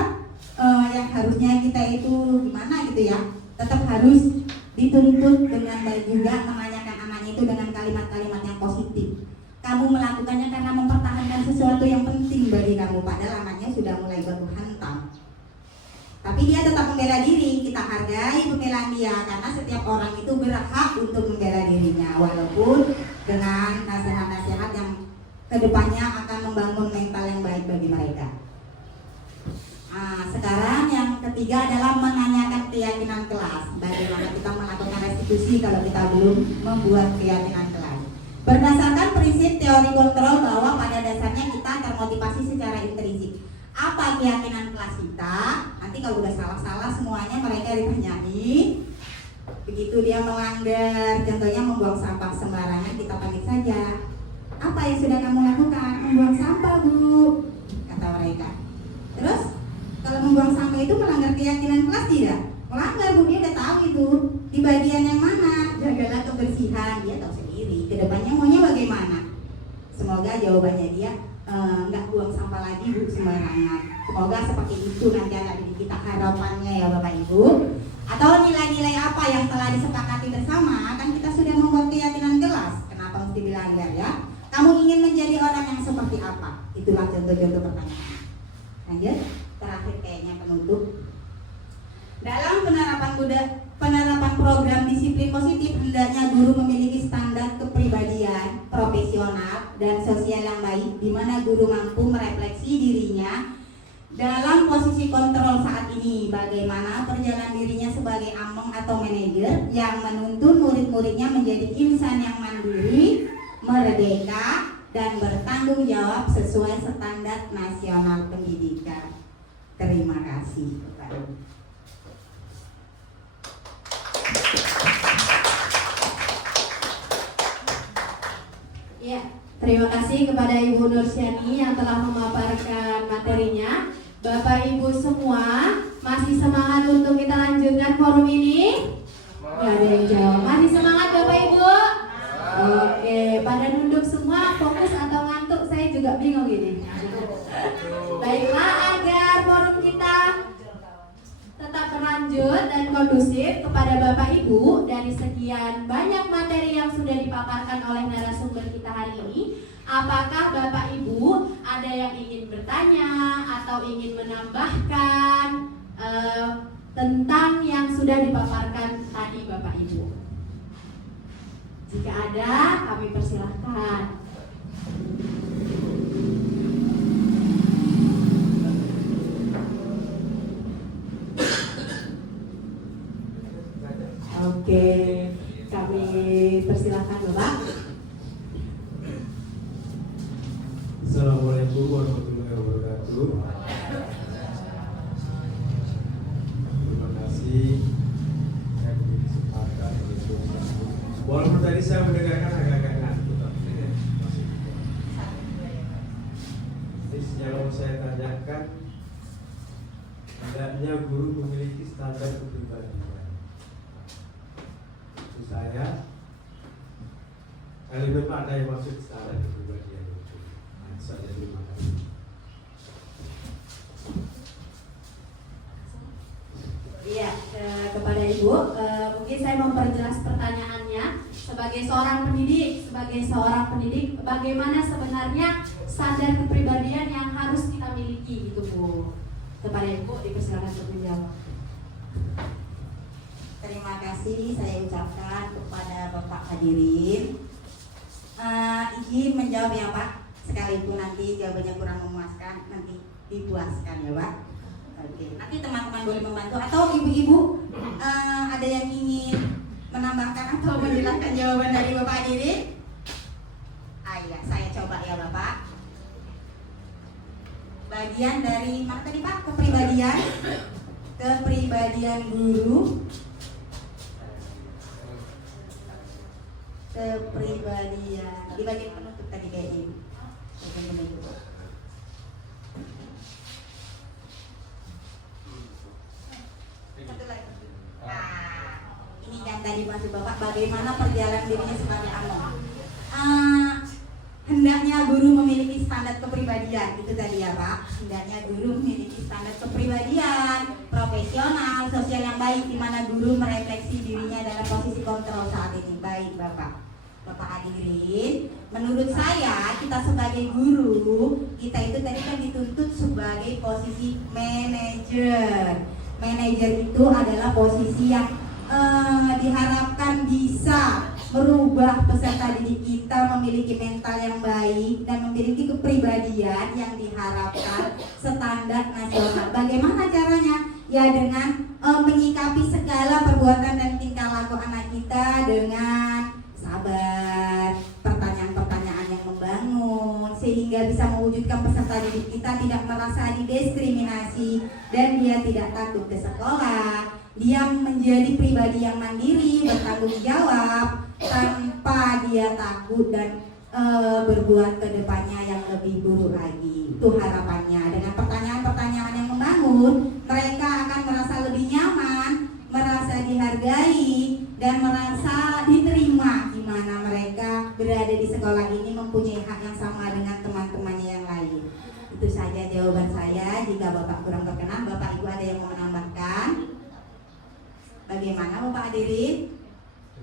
yang harusnya kita itu gimana gitu ya, tetap harus dituntut dengan baik juga, menanyakan anaknya itu dengan kalimat-kalimat yang positif. Kamu melakukannya karena mempertahankan sesuatu yang penting bagi kamu, padahal anaknya sudah mulai baku hantam. Tapi dia tetap membela diri, kita hargai pembelaan dia, karena setiap orang itu berhak untuk membela dirinya, walaupun dengan nasihat-nasihat yang kedepannya akan membangun mental yang baik bagi mereka. Sekarang yang ketiga adalah menanyakan keyakinan kelas. Bagaimana kita melakukan restitusi kalau kita belum membuat keyakinan kelas. Berdasarkan prinsip teori kontrol bahwa pada dasarnya kita termotivasi secara intrinsik. Apa keyakinan kelas kita? Nanti kalau udah salah-salah semuanya mereka ditanyai. Begitu dia melanggar, contohnya membuang sampah sembarangan, kita panggil saja. Apa yang sudah kamu lakukan? Membuang sampah, Bu, kata mereka. Terus kalau membuang sampah itu melanggar keyakinan kelas tidak? Melanggar, Bu, dia udah tahu itu. Di bagian yang mana? Jagalah kebersihan, dia tahu sendiri. Kedepannya maunya bagaimana? Semoga jawabannya dia nggak buang sampah lagi, Bu, sembarangan. Semoga seperti itu nanti anak didik kita harapannya ya Bapak Ibu. Atau nilai-nilai apa yang telah disepakati bersama, kan kita sudah membuat keyakinan kelas. Kenapa mesti dilanggar ya? Kamu ingin menjadi orang yang seperti apa? Itulah contoh-contoh pertanyaan. Lanjut. Terakhir kayaknya penutup. Dalam penerapan program disiplin positif, hendaknya guru memiliki standar kepribadian, profesional, dan sosial yang baik, di mana guru mampu merefleksi dirinya dalam posisi kontrol saat ini, bagaimana perjalanan dirinya sebagai among atau manajer yang menuntun murid-muridnya menjadi insan yang mandiri, merdeka, dan bertanggung jawab sesuai standar nasional pendidikan. Terima kasih. Ya, terima kasih kepada Ibu Nursyani yang telah memaparkan materinya. Bapak Ibu semua masih semangat untuk kita lanjutkan forum ini? Gak ada yang jawab. Masih semangat Bapak Ibu? Oke, pada nunduk semua, fokus atau ngantuk, saya juga bingung ini. Baiklah, agar forum kita tetap berlanjut dan kondusif kepada Bapak Ibu, dari sekian banyak materi yang sudah dipaparkan oleh narasumber kita hari ini, apakah Bapak Ibu ada yang ingin bertanya atau ingin menambahkan menambahkan tentang yang sudah dipaparkan tadi Bapak Ibu? Jika ada, kami persilahkan. Oke, kami persilahkan Bapak. Assalamualaikum warahmatullahi wabarakatuh. Terima kasih saya diberi kesempatan untuk walaupun tadi saya mendengarkan agak-agak ngantuk, tapi masih. Jadi kalau saya tanyakan, hendaknya guru memiliki standar kepribadian. Maksud saya, kalimat mana yang maksud standar kepribadian itu? Saja, terima kasih. Iya, kepada Ibu, mungkin saya memperjelas pertanyaannya. Sebagai seorang pendidik, bagaimana sebenarnya standar kepribadian yang harus kita miliki, gitu Bu? Kepada Ibu, dipersilakan untuk menjawab. Terima kasih saya ucapkan kepada Bapak hadirin. Izin menjawab ya Pak. Sekalipun nanti jawabannya kurang memuaskan, nanti dipuaskan ya Pak. Oke. Nanti teman-teman boleh membantu atau ibu-ibu ada yang ingin menambahkan atau menjelaskan jawaban dari Bapak hadirin? Iya, saya coba ya Bapak. Bagian dari mana tadi Pak? Kepribadian guru. Kepribadian di bagian penutup tadi kayaknya. Satu lagi. Ini kan tadi maksud Bapak bagaimana perjalanan dirinya sebagai among. Hendaknya guru memiliki standar kepribadian, itu tadi ya Pak. Hendaknya guru memiliki standar kepribadian profesional, sosial yang baik, di mana guru merefleksi dirinya dalam posisi kontrol saat ini. Baik Bapak. Bapak hadirin, menurut saya kita sebagai guru, kita itu tadi kan dituntut sebagai posisi manajer. Manajer itu adalah posisi yang diharapkan bisa merubah peserta didik kita memiliki mental yang baik dan memiliki kepribadian yang diharapkan standar nasional. Bagaimana caranya? Ya dengan menyikapi segala perbuatan dan tingkah laku anak kita dengan sabar, pertanyaan-pertanyaan yang membangun, sehingga bisa mewujudkan peserta didik kita tidak merasa didiskriminasi dan dia tidak takut ke sekolah. Dia menjadi pribadi yang mandiri, bertanggung jawab tanpa dia takut dan berbuat ke depannya yang lebih buruk lagi. Itu harapannya. Dengan pertanyaan-pertanyaan yang membangun, mereka akan merasa lebih nyaman, merasa dihargai, dan merasa diterima di mana mereka berada di sekolah ini mempunyai hak yang sama dengan teman-temannya yang lain. Itu saja jawaban saya. Jika Bapak kurang berkenan, Bapak Ibu ada yang mau menambahkan? Bagaimana Bapak hadirin?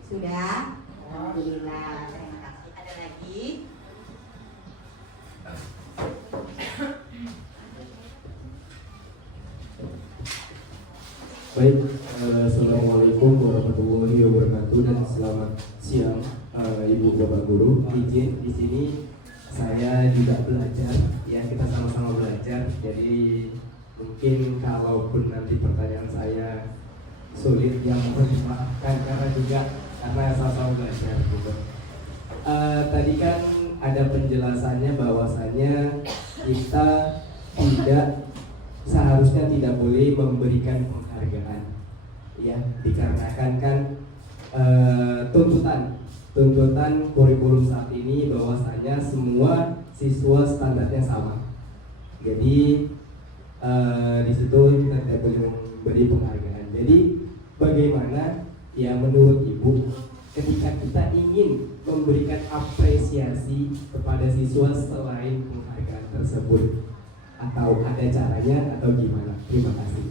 Sudah? Alhamdulillah. Terima kasih. Ada lagi? Baik, assalamualaikum warahmatullahi wabarakatuh dan selamat siang Ibu Bapak Guru. Izin di sini saya juga belajar, ya kita sama-sama belajar. Jadi mungkin kalaupun nanti pertanyaan saya sulit, yang mohon dimaafkan karena sama-sama belajar. Gitu. Tadi kan ada penjelasannya bahwasanya kita seharusnya tidak boleh memberikan penghargaan, ya dikarenakan kan tuntutan kurikulum saat ini bahwasanya semua siswa standarnya sama. Jadi di situ kita tidak boleh memberi penghargaan. Jadi bagaimana ya menurut Ibu ketika kita ingin memberikan apresiasi kepada siswa selain penghargaan tersebut, atau ada caranya atau gimana? Terima kasih.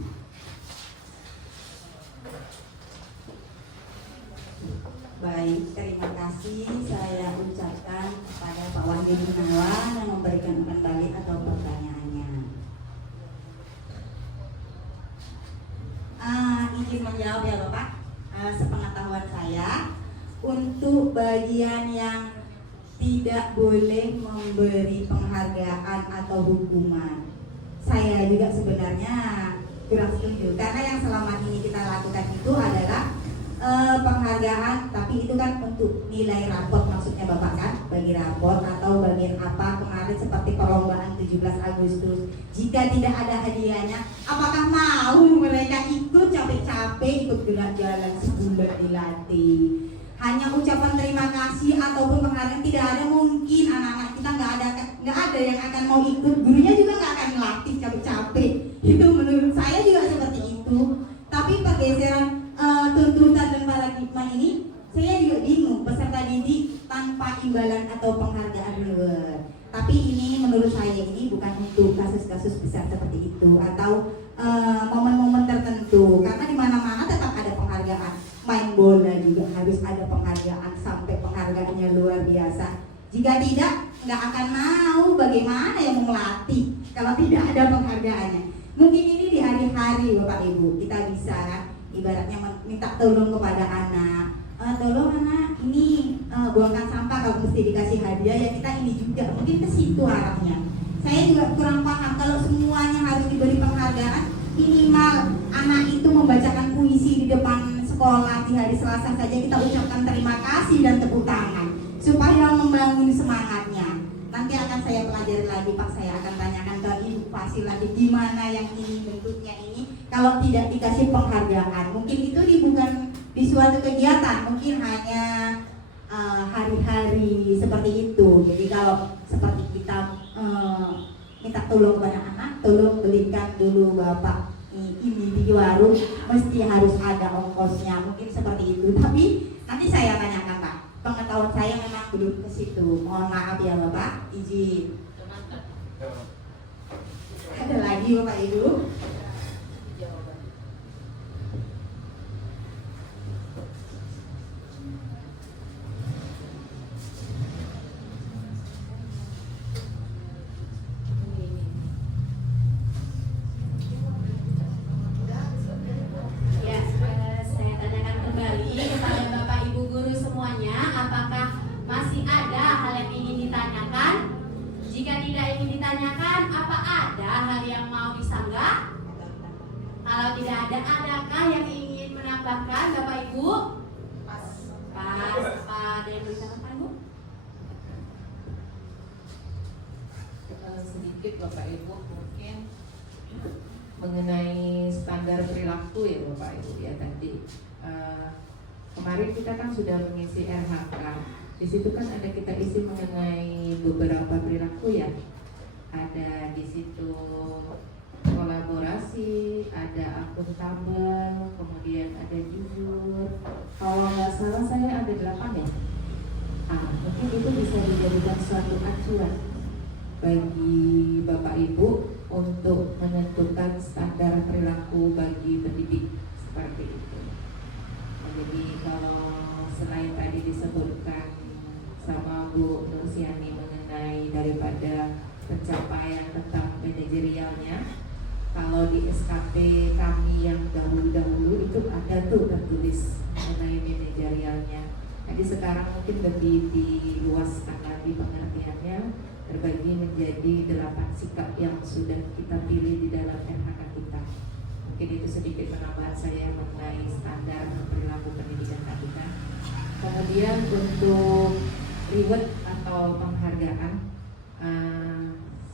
Baik, terima kasih saya ucapkan kepada Pak Wahdi Gunawan yang memberikan umpan balik atau pertanyaannya. izin menjawab ya Bapak. Sepengetahuan saya, untuk bagian yang tidak boleh memberi penghargaan atau hukuman, saya juga sebenarnya kurang setuju, karena yang selama ini kita lakukan itu adalah penghargaan, tapi itu kan untuk nilai raport maksudnya Bapak kan, bagi raport atau bagian apa kemarin seperti perlombaan 17 Agustus. Jika tidak ada hadiahnya, apakah mau mereka ikut capek-capek ikut gerak jalan sebulan dilatih? Hanya ucapan terima kasih ataupun penghargaan tidak ada, mungkin anak-anak kita nggak ada yang akan mau ikut, gurunya juga nggak akan melatih capek-capek. Itu menurut saya juga seperti itu. Tapi pergeseran tuntutan dan paradigma ini saya juga bingung, peserta didik tanpa imbalan atau penghargaan reward. Tapi ini menurut saya ini bukan untuk kasus-kasus besar seperti itu atau momen-momen tertentu, karena di mana-mana tetap ada penghargaan. Main bola juga harus ada penghargaan sampai penghargaannya luar biasa. Jika tidak, nggak akan mau, bagaimana yang mau melatih kalau tidak ada penghargaannya. Mungkin ini di hari-hari Bapak Ibu kita bisa kan, ibaratnya minta tolong kepada anak, tolong anak ini buangkan sampah, kalau mesti dikasih hadiah ya kita ini juga, mungkin ke situ arahnya. Saya juga kurang paham kalau semuanya harus diberi penghargaan. Minimal anak itu membacakan puisi di depan sekolah di hari Selasa saja kita ucapkan terima kasih dan tepuk tangan supaya membangun semangatnya. Nanti akan saya pelajari lagi Pak, saya akan tanyakan ke Ibu Fasil lagi gimana yang ini bentuknya ini kalau tidak dikasih penghargaan. Mungkin itu bukan di suatu kegiatan, mungkin hanya hari-hari seperti itu. Jadi kalau seperti kita minta tolong kepada anak, tolong belikan dulu Bapak ini di warung, mesti harus ada ongkosnya, mungkin seperti itu. Tapi nanti saya tanyakan Pak, pengetahuan saya memang belum ke situ. Mohon maaf ya Bapak, izin. Ada lagi Bapak Ibu? Adakah yang ingin menambahkan Bapak Ibu? Pas Pak Dewi Pak Ibu? Sedikit Bapak Ibu mungkin mengenai standar perilaku ya Bapak Ibu ya tadi. Kemarin kita kan sudah mengisi RHK. Di situ kan ada kita isi mengenai beberapa perilaku ya. Ada di situ kolaborasi, ada akuntabel, kemudian ada jujur. Kalau nggak salah saya ada 8 ya. Mungkin itu bisa dijadikan suatu acuan bagi Bapak Ibu untuk menentukan standar perilaku bagi pendidik seperti itu. Jadi kalau selain tadi disebutkan sama Bu Nursiani mengenai daripada pencapaian tentang manajerialnya, kalau di SKP kami yang dahulu-dahulu itu ada tuh tertulis mengenai manajerialnya. Jadi sekarang mungkin lebih diluaskan lagi pengertiannya, terbagi menjadi 8 sikap yang sudah kita pilih di dalam RHK kita. Mungkin itu sedikit penambahan saya mengenai standar perilaku pendidikan kita. Kemudian untuk reward atau penghargaan,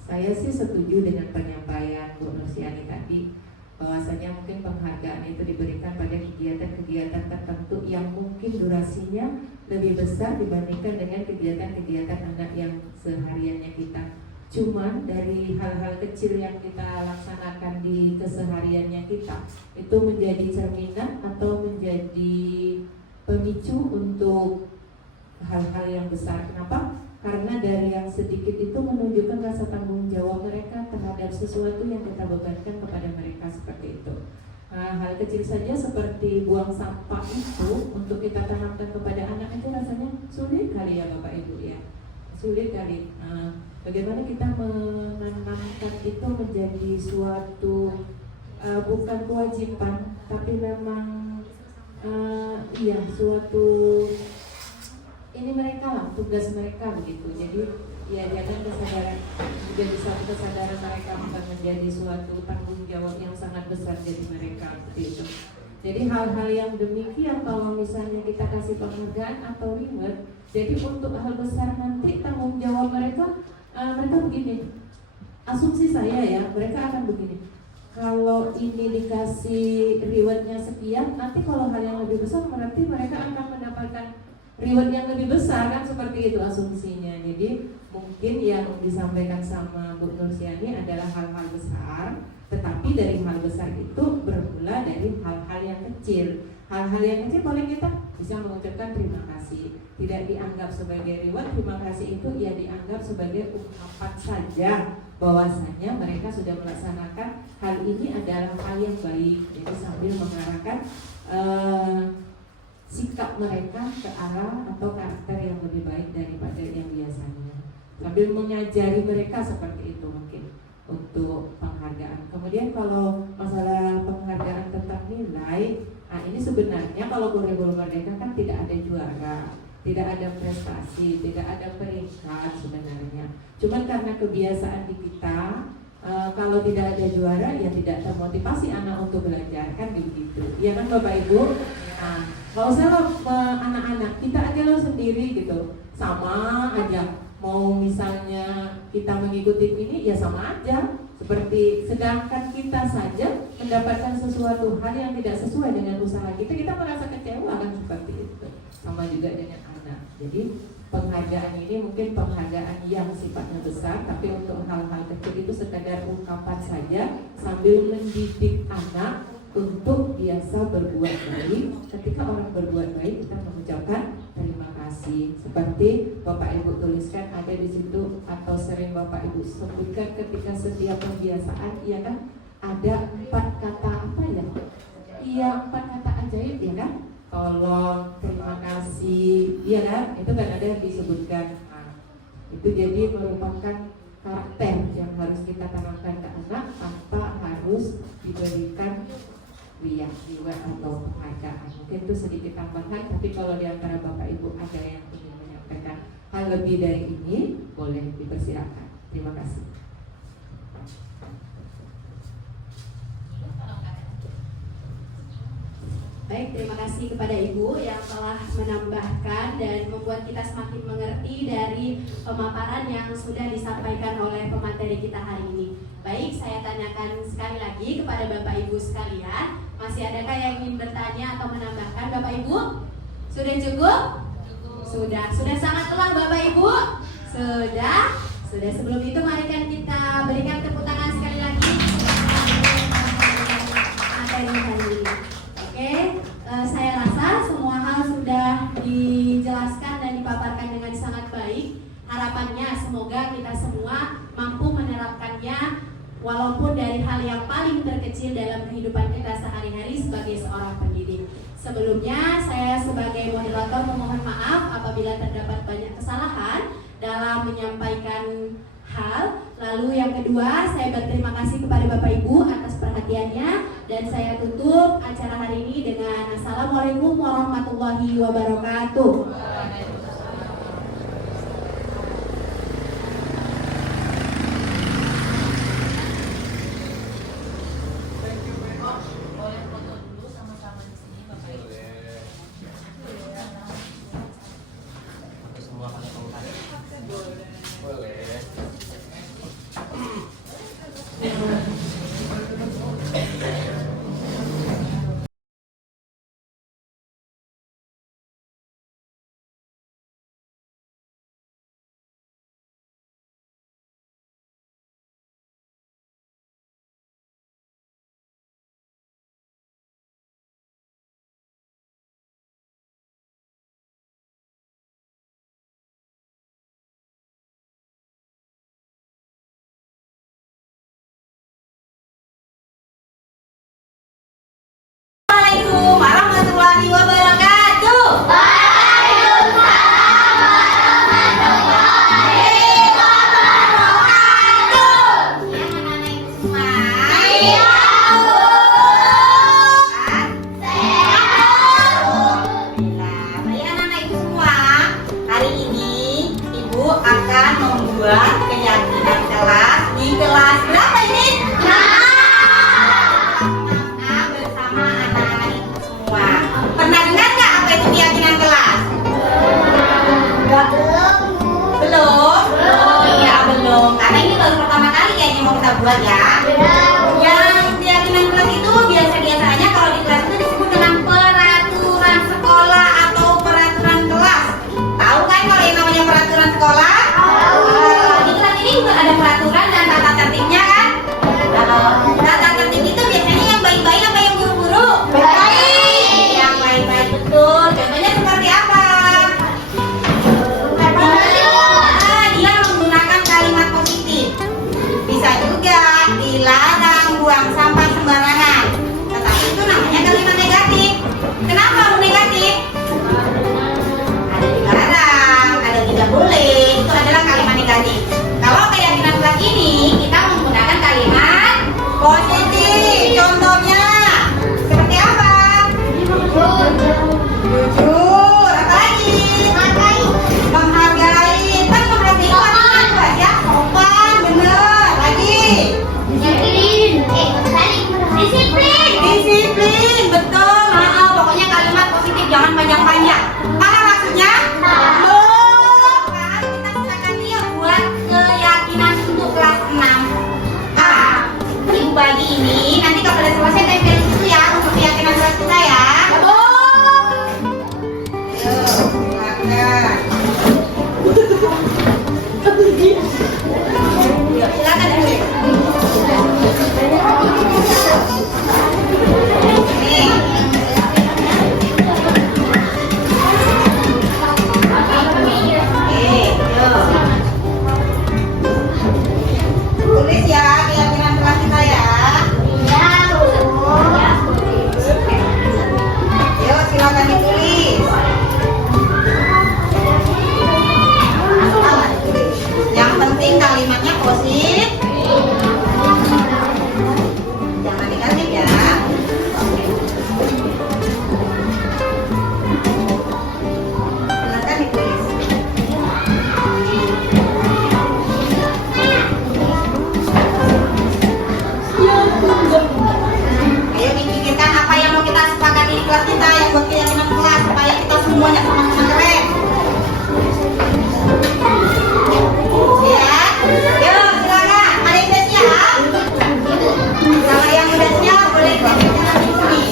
saya sih setuju dengan penyampaian Bu Nursiani tadi, bahwasanya mungkin penghargaan itu diberikan pada kegiatan-kegiatan tertentu yang mungkin durasinya lebih besar dibandingkan dengan kegiatan-kegiatan anak yang sehariannya kita. Cuman dari hal-hal kecil yang kita laksanakan di kesehariannya kita itu menjadi cerminan atau menjadi pemicu untuk hal-hal yang besar. Kenapa? Karena dari yang sedikit itu menunjukkan rasa tanggung jawab mereka terhadap sesuatu yang kita bebankan kepada mereka seperti itu. Hal kecil saja seperti buang sampah itu untuk kita tanamkan kepada anak itu rasanya sulit kali ya Bapak Ibu ya, sulit kali. Bagaimana kita menanamkan itu menjadi suatu bukan kewajiban, tapi memang iya suatu ini mereka lah, tugas mereka begitu. Jadi ya jangan kesadaran menjadi suatu kesadaran mereka bukan menjadi suatu tanggung jawab yang sangat besar jadi mereka seperti itu. Jadi hal-hal yang demikian kalau misalnya kita kasih penghargaan atau reward, jadi untuk hal besar nanti tanggung jawab mereka mereka begini. Asumsi saya ya, mereka akan begini. Kalau ini dikasih rewardnya sekian, nanti kalau hal yang lebih besar berarti mereka akan mendapatkan reward yang lebih besar kan, seperti itu asumsinya. Jadi mungkin yang disampaikan sama Bu Nursiani adalah hal-hal besar, tetapi dari hal besar itu bermula dari hal-hal yang kecil. Hal-hal yang kecil paling kita bisa mengucapkan terima kasih, tidak dianggap sebagai reward. Terima kasih itu ya dianggap sebagai ungkapan saja bahwasanya mereka sudah melaksanakan hal ini adalah hal yang baik. Jadi sambil mengarahkan sikap mereka ke arah atau karakter yang lebih baik daripada yang biasanya, sambil mengajari mereka seperti itu mungkin untuk penghargaan. Kemudian kalau masalah penghargaan tentang nilai, nah ini sebenarnya kalau kurikulum merdeka kan tidak ada juara, tidak ada prestasi, tidak ada peringkat sebenarnya. Cuman karena kebiasaan di kita, kalau tidak ada juara ya tidak termotivasi anak untuk belajar kan begitu. Iya kan Bapak Ibu? Nah, kalau saya anak-anak kita aja lo sendiri gitu, sama aja. Mau misalnya kita mengikuti ini ya sama aja. Seperti sedangkan kita saja mendapatkan sesuatu hal yang tidak sesuai dengan usaha kita, kita merasa kecewa kan seperti itu. Sama juga dengan anak. Jadi penghargaan ini mungkin penghargaan yang sifatnya besar, tapi untuk hal-hal kecil itu sekadar ungkapan saja sambil mendidik anak untuk biasa berbuat baik. Ketika orang berbuat baik kita mengucapkan terima kasih. Seperti Bapak Ibu tuliskan ada di situ atau sering Bapak Ibu sebutkan ketika setiap pembiasaan, iya kan? Ada 4 kata apa ya? Iya 4 kata ajaib ya kan? Tolong, terima kasih, iya kan? Itu kan ada disebutkan. Nah, itu jadi merupakan karakter yang harus kita tanamkan ke anak tanpa harus diberikan reward atau penghargaan. Mungkin itu sedikit tambahan, tapi kalau di antara Bapak Ibu ada yang ingin menyampaikan hal lebih dari ini, boleh dipersilakan. Terima kasih. Baik, terima kasih kepada Ibu yang telah menambahkan dan membuat kita semakin mengerti dari pemaparan yang sudah disampaikan oleh pemateri kita hari ini. Baik, saya tanyakan sekali lagi kepada Bapak Ibu sekalian, masih adakah yang ingin bertanya atau menambahkan Bapak Ibu? Sudah cukup? Sudah sangat telah Bapak Ibu? Sudah. Sebelum itu mari kan kita berikan tepuk tangan sekali lagi materi hari ini. Oke, saya rasa semua hal sudah dijelaskan dan dipaparkan dengan sangat baik. Harapannya semoga kita semua mampu menerapkannya walaupun dari hal yang paling terkecil dalam kehidupan kita sehari-hari sebagai seorang pendidik. Sebelumnya saya sebagai moderator memohon maaf apabila terdapat banyak kesalahan dalam menyampaikan hal. Lalu yang kedua, saya berterima kasih kepada Bapak Ibu atas perhatiannya dan saya tutup acara hari ini dengan Assalamualaikum warahmatullahi wabarakatuh. ini nanti kalau udah selesai tempel itu ya untuk keyakinan kelas kita ya. Yuk, silakan dulu. Nih. Tulis ya keyakinan kelas kita ya. Yuk silakan ditulis. Yang penting kalimatnya positif. Jangan negatif ya. Silakan ditulis. Ayo dipikirkan apa yang mau kita sepakati di kelas kita yang buat keyakinan kelas supaya kita semuanya sama-sama keren. Ya, yuk silakan. Ada yang udah siap? Kalau yang udah siap boleh kita bicara di sini.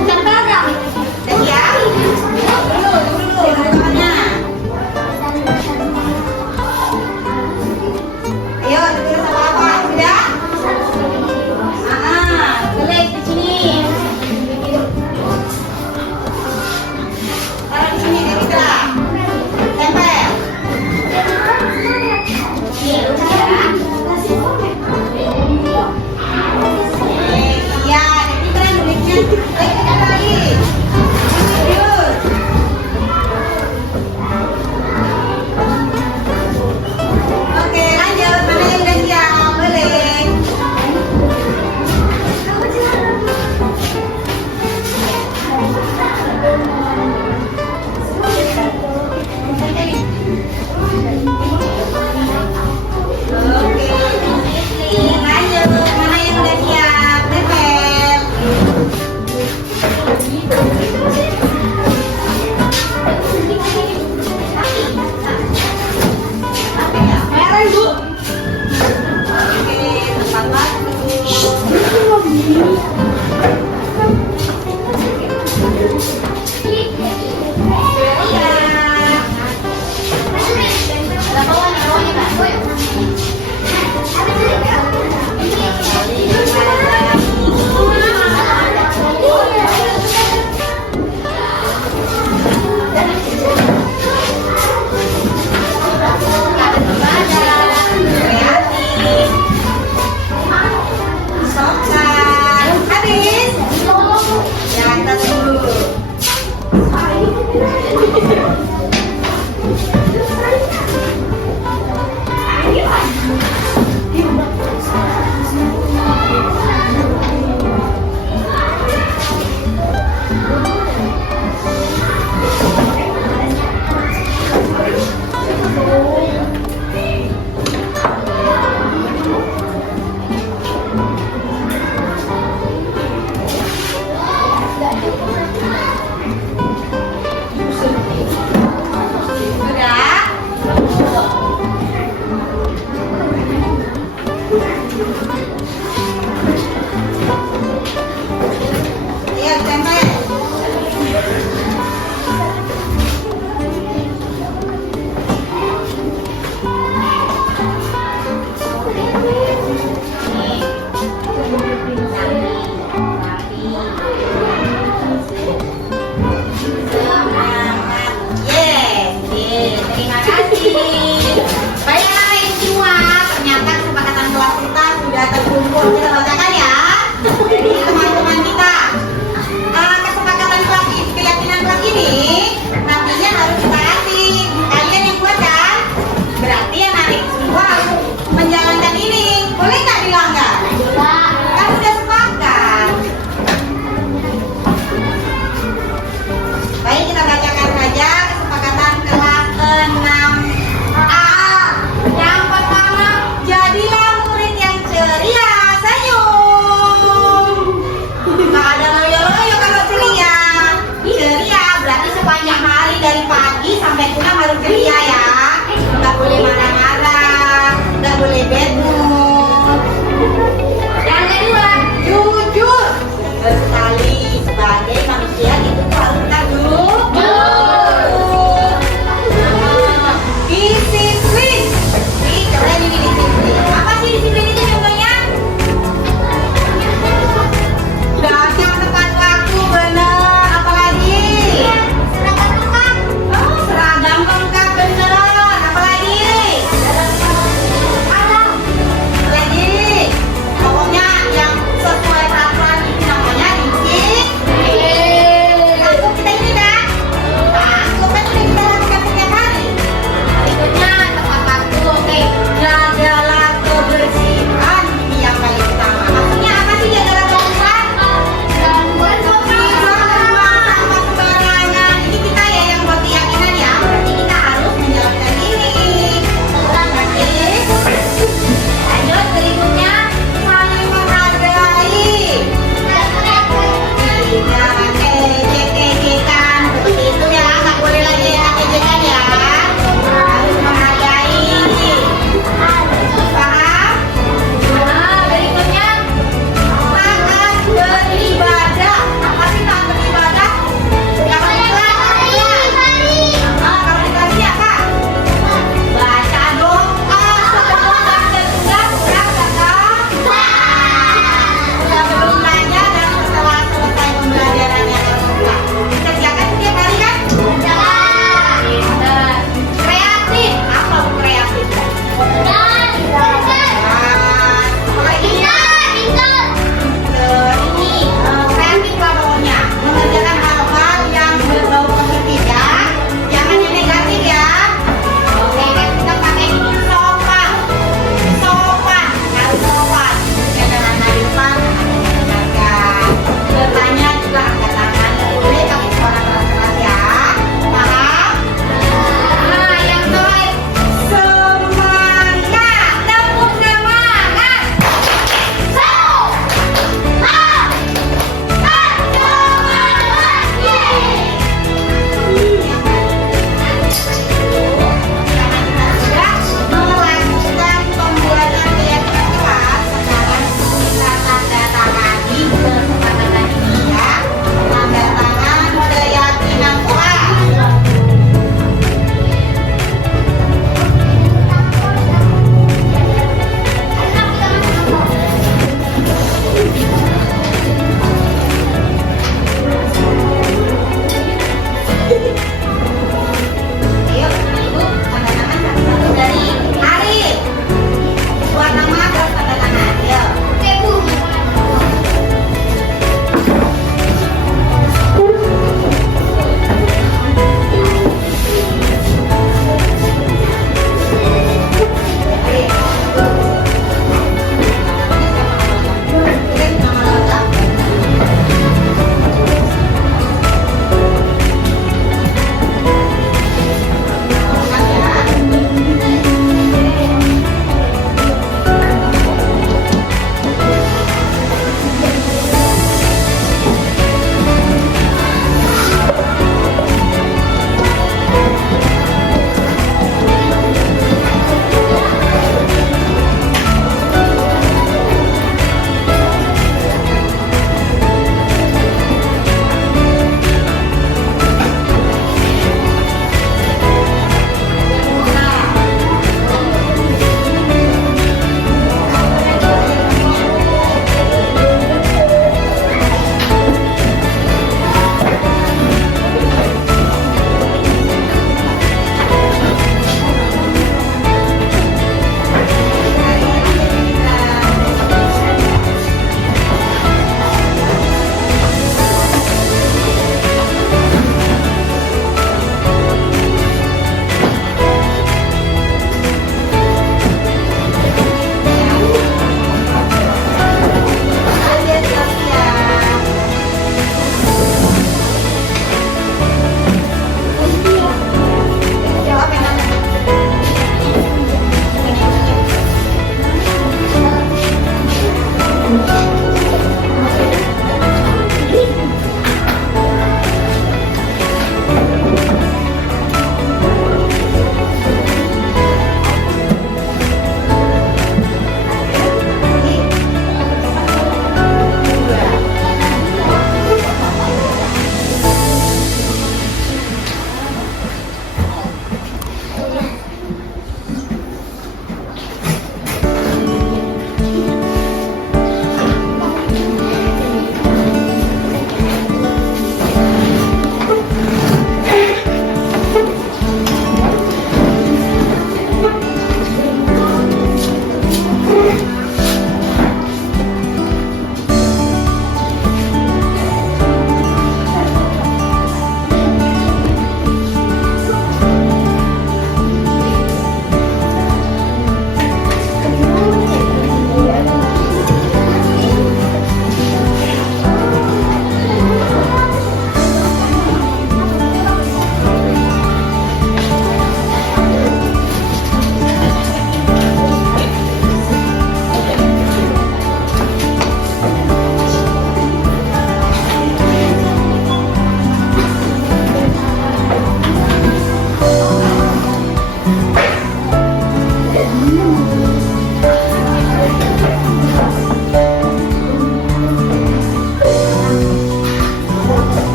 Udah siap? Dulu, tangannya. Ayo, ditulis apa-apa. Sudah? Tulis di sini. Taruh di sini, Devitra. Tempel. Iya, Devitra nulisnya. Lagi. Terus. Oke, lanjut. Mana yang udah siap? Boleh. Oke, lanjut. Mana yang udah siap? Tempel. Merah, Bu. Oke, tepat waktu.